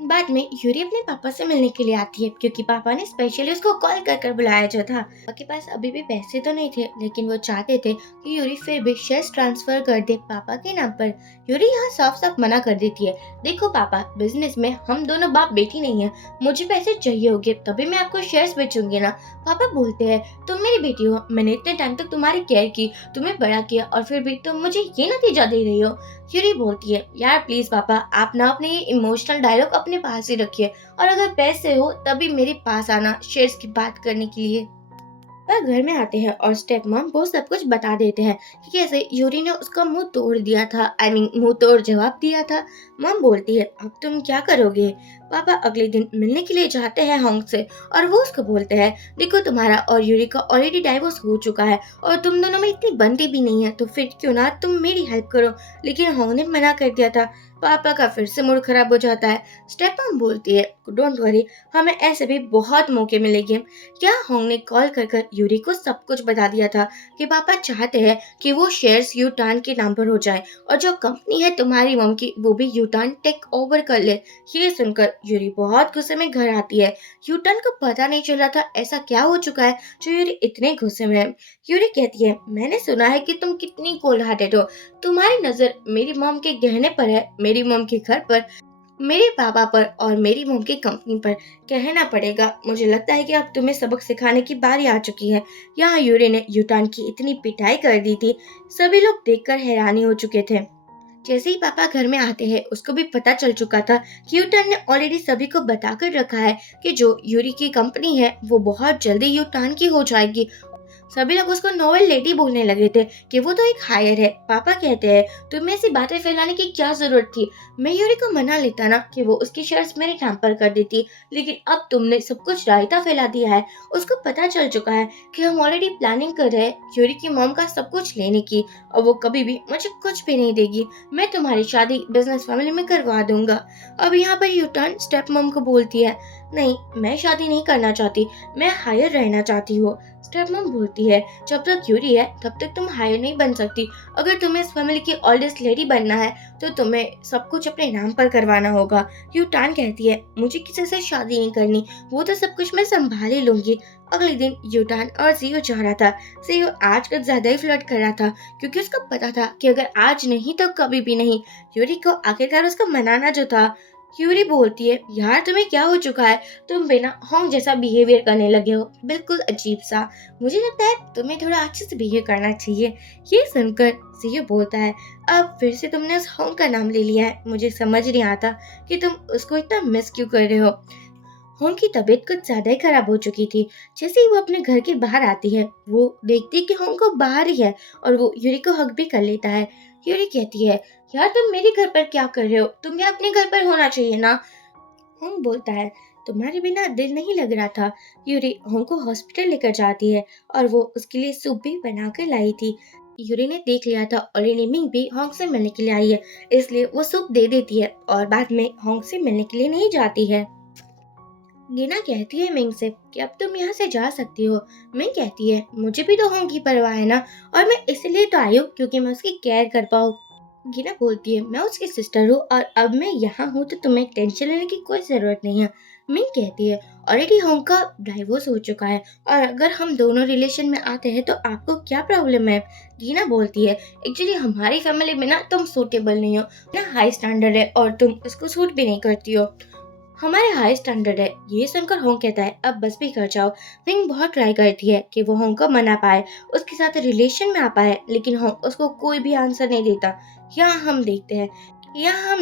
बाद में यूरी अपने पापा से मिलने के लिए आती है क्योंकि पापा ने स्पेशली उसको कॉल कर कर बुलाया जो था। पापा के पास अभी भी पैसे तो नहीं थे लेकिन वो चाहते थे कि यूरी फिर भी शेयर्स ट्रांसफर कर दे पापा के नाम पर। यूरी यहाँ साफ साफ मना कर देती है देखो पापा बिजनेस में हम दोनों बाप बेटी नहीं है, मुझे पैसे चाहिए होंगे तभी मैं आपको शेयर्स बेचूंगी ना। पापा बोलते हैं तुम मेरी बेटी हो, मैंने इतने टाइम तक तुम्हारी केयर की, तुम्हें बड़ा किया और फिर भी तुम मुझे ये नतीजा दे रही हो। यूरी बोलती है, यार प्लीज पापा, आप ना अपने ये इमोशनल डायलॉग अपने पास ही रखिए, और अगर पैसे हो तभी मेरे पास आना शेयर्स की बात करने के लिए। वह घर में आते हैं और स्टेप मॉम वो सब कुछ बता देते हैं कि कैसे यूरी ने उसका मुंह तोड़ दिया था, मुंह तोड़ जवाब दिया था। मॉम बोलती है, अब तुम क्या करोगे? पापा अगले दिन मिलने के लिए जाते हैं होंग से, और वो उसको बोलते हैं, देखो तुम्हारा और यूरी का ऑलरेडी डाइवोर्स हो चुका है और तुम दोनों में इतनी बनती भी नहीं है, तो फिर क्यों ना तुम मेरी हेल्प करो। लेकिन होंग ने मना कर दिया था। पापा का फिर से मूड खराब हो जाता है। स्टेप मॉम बोलती है, डोंट वरी, हमें ऐसे भी बहुत मौके मिलेंगे। क्या होंग ने कॉल कर कर यूरी को सब कुछ बता दिया था कि पापा चाहते हैं कि वो शेयर्स यूटान के नाम पर हो जाए, और जो कंपनी है तुम्हारी मम की वो भी यूटान टेक ओवर कर ले। ये सुनकर यूरी बहुत गुस्से में घर आती है। यूटान को पता नहीं चला था ऐसा क्या हो चुका है जो यूरी इतने गुस्से में है। यूरी कहती है, मैंने सुना है कि तुम कितनी कोल्ड हार्टेड हो। तुम्हारी नजर मेरी मम के गहने पर है, मेरी मम के घर पर, मेरे पापा पर और मेरी मम की कंपनी पर। कहना पड़ेगा, मुझे लगता है कि अब तुम्हें सबक सिखाने की बारी आ चुकी है। यहाँ यूरी ने यूटान की इतनी पिटाई कर दी थी, सभी लोग देखकर हैरानी हो चुके थे। जैसे ही पापा घर में आते हैं, उसको भी पता चल चुका था कि यूटान ने ऑलरेडी सभी को बताकर रखा है कि जो यूरी की कंपनी है वो बहुत जल्दी यूटान की हो जाएगी। सभी लोग उसको नोवेल लेडी बोलने लगे थे कि वो तो एक हायर है। पापा कहते हैं, तुम्हें ऐसी बातें फैलाने की क्या जरूरत थी? मैं यूरी को मना लेता ना कि वो उसकी शेयर्स मेरे नाम पर कर देती, लेकिन अब तुमने सब कुछ रायता फैला दिया है। उसको पता चल चुका है कि हम ऑलरेडी प्लानिंग कर रहे हैं यूरी की मॉम का सब कुछ लेने की, और वो कभी भी मुझे कुछ भी नहीं देगी। मैं तुम्हारी शादी बिजनेस फैमिली में करवा दूंगा। अब यहाँ पर यूटर्न स्टेप मॉम को बोलती है, नहीं, मैं शादी नहीं करना चाहती, मैं हायर रहना चाहती हूँ। स्टेप मॉम बोलती है, जब तक यूरी है तब तक तुम हायर नहीं बन सकती। अगर तुम्हें इस फैमिली की ओल्डेस्ट लेडी बनना है तो तुम्हें सब कुछ अपने नाम पर करवाना होगा। यूटान कहती है, मुझे किसी से शादी नहीं करनी, वो तो सब कुछ मैं संभाल ही लूंगी। अगले दिन यूटान और जियो जा रहा था। जियो आज कुछ ज्यादा ही फ्लर्ट कर रहा था, क्योंकि उसको पता था कि अगर आज नहीं तो कभी भी नहीं। यूरी को आखिरकार उसका मनाना जो था। यूरी बोलती है, यार तुम्हें क्या हो चुका है? तुम बिना होंग जैसा बिहेवियर करने लगे हो, बिल्कुल अजीब सा। मुझे लगता है तुम्हें थोड़ा अच्छे से बिहेव करना चाहिए। ये सुनकर जियो बोलता है, अब फिर से तुमने उस होंग का नाम ले लिया है। मुझे समझ नहीं आता कि तुम उसको इतना मिस क्यों कर रहे हो। होंग की तबीयत कुछ ज्यादा ही खराब हो चुकी थी। जैसे ही वो अपने घर के बाहर आती है, वो देखती है कि होंग को बाहर ही है, और वो यूरी को हक भी कर लेता है। यूरी कहती है, यार तुम मेरे घर पर क्या कर रहे हो? तुम्हें अपने घर पर होना चाहिए ना। होंग बोलता है, तुम्हारे बिना दिल नहीं लग रहा था। यूरी होंग को हॉस्पिटल लेकर जाती है, और वो उसके लिए सूप भी बना कर लाई थी। यूरी ने देख लिया था ऑलरेडी मिंग भी होंग से मिलने के लिए आई है, इसलिए वो सूप दे देती है और बाद में होंग से मिलने के लिए नहीं जाती है। नीना कहती है मिंग से कि अब तुम यहाँ से जा सकती हो। मिंग कहती है, मुझे भी तो होंग की परवाह है ना, और मैं इसलिए तो आई हूँ क्योंकि मैं उसकी केयर कर पाऊँ। गीना बोलती है, मैं उसकी सिस्टर हूँ और अब मैं यहाँ हूँ तो तुम्हें टेंशन लेने की कोई जरूरत नहीं है। मिंग कहती है, ऑलरेडी होंग का डाइवोर्स हो चुका है, और अगर हम दोनों रिलेशन में आते हैं तो आपको क्या प्रॉब्लम है? गीना बोलती है, एक्चुअली हमारी फैमिली में ना तुम सूटेबल नहीं हो ना, हाई स्टैंडर्ड है और तुम उसको सूट भी नहीं करती हो। हमारे हाई स्टैंडर्ड है। ये सुनकर होंग कहता है, अब बस भी कर जाओ। विंग बहुत ट्राई करती है कि वो होंग को मना पाए, उसके साथ रिलेशन में आ पाए, लेकिन होंग उसको कोई भी आंसर नहीं देता। यहाँ हम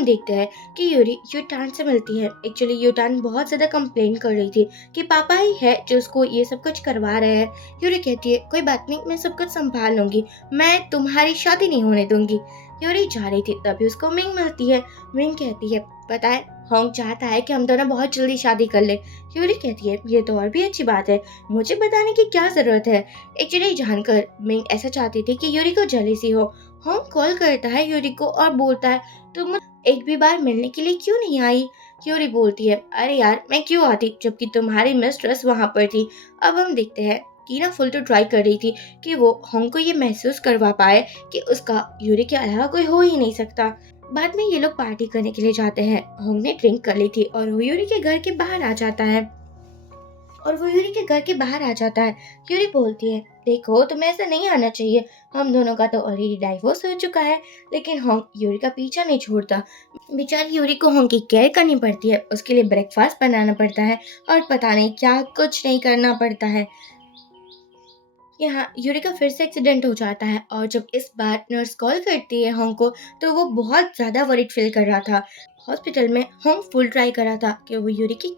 देखते हैं कि यूरी यूटान से मिलती है। एक्चुअली यूटान बहुत ज्यादा कंप्लेन कर रही थी कि पापा ही है जो उसको ये सब कुछ करवा रहे हैं। यूरी कहती है, कोई बात नहीं, मैं सब कुछ संभाल लूंगी, मैं तुम्हारी शादी नहीं होने दूंगी। यूरी जा रही थी तभी उसको मिंग मिलती है। मिंग कहती है, पता है होंग चाहता है कि हम दोनों बहुत जल्दी शादी कर ले। यूरी कहती है, ये तो और भी अच्छी बात है, मुझे बताने की क्या जरूरत है। एक्चुअली जानकर मिंग ऐसा चाहती थी कि यूरी को जेलसी हो। होंग कॉल करता है यूरी को और बोलता है, तुम मुझे एक भी बार मिलने के लिए क्यों नहीं आई? यूरी बोलती है, अरे यार मैं क्यों आती जबकि तुम्हारी मिस्ट्रेस वहाँ पर थी। अब हम देखते हैं कीना फुल टू ट्राई कर रही थी कि वो होंग को ये महसूस करवा पाए कि उसका यूरी के अलावा कोई हो ही नहीं सकता। बाद में ये लोग पार्टी करने के लिए जाते हैं। होंग ने ड्रिंक कर ली थी और वो यूरी के घर के बाहर आ जाता है। यूरी बोलती है, देखो तुम्हें ऐसा नहीं आना चाहिए, हम दोनों का तो ऑलरेडी डाइवोर्स हो चुका है। लेकिन होंग यूरी का पीछा नहीं छोड़ता। बेचारी यूरी को होंग की केयर करनी पड़ती है, उसके लिए ब्रेकफास्ट बनाना पड़ता है और पता नहीं क्या कुछ नहीं करना पड़ता है। यहाँ यूरी का फिर से एक्सीडेंट हो जाता है और जब इस बार नर्स कॉल करती है होंग को, तो वो बहुत ज़्यादा वरीड फील कर रहा था। हॉस्पिटल में होंग फुल ट्राई कर रहा था कि वो यूरी की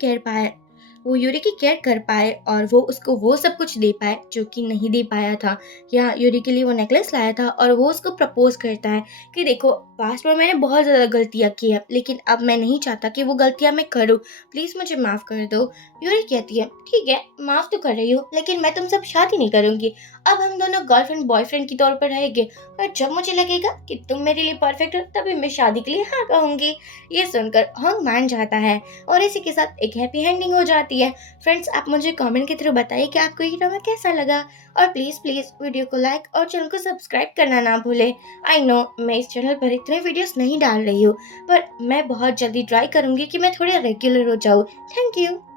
केयर कर पाए और वो उसको वो सब कुछ दे पाए जो कि नहीं दे पाया था। यहाँ यूरी के लिए वो नेकलेस लाया था और वो उसको प्रपोज करता है कि देखो, पास्ट में मैंने बहुत ज़्यादा गलतियाँ की है, लेकिन अब मैं नहीं चाहता कि वो गलतियाँ मैं करूँ, प्लीज़ मुझे माफ़ कर दो। यूरी कहती है, ठीक है, माफ़ तो कर रही हूँ, लेकिन मैं तुमसे अब शादी नहीं करूँगी। अब हम दोनों गर्लफ्रेंड बॉयफ्रेंड के तौर पर रहेंगे, और जब मुझे लगेगा कि तुम मेरे लिए परफेक्ट हो, तभी मैं शादी के लिए हाँ कहूँगी। ये सुनकर हंग मान जाता है और इसी के साथ एक हैप्पी एंडिंग हो जाती है। फ्रेंड्स, आप मुझे कमेंट के थ्रू बताइए कि आपको ये ड्रामा कैसा लगा, और प्लीज़ प्लीज़ वीडियो को लाइक और चैनल को सब्सक्राइब करना ना भूलें। आई नो मैं इस चैनल पर इतने वीडियोस नहीं डाल रही हूँ, पर मैं बहुत जल्दी ट्राई करूँगी कि मैं थोड़ी रेगुलर हो जाऊँ। Thank you.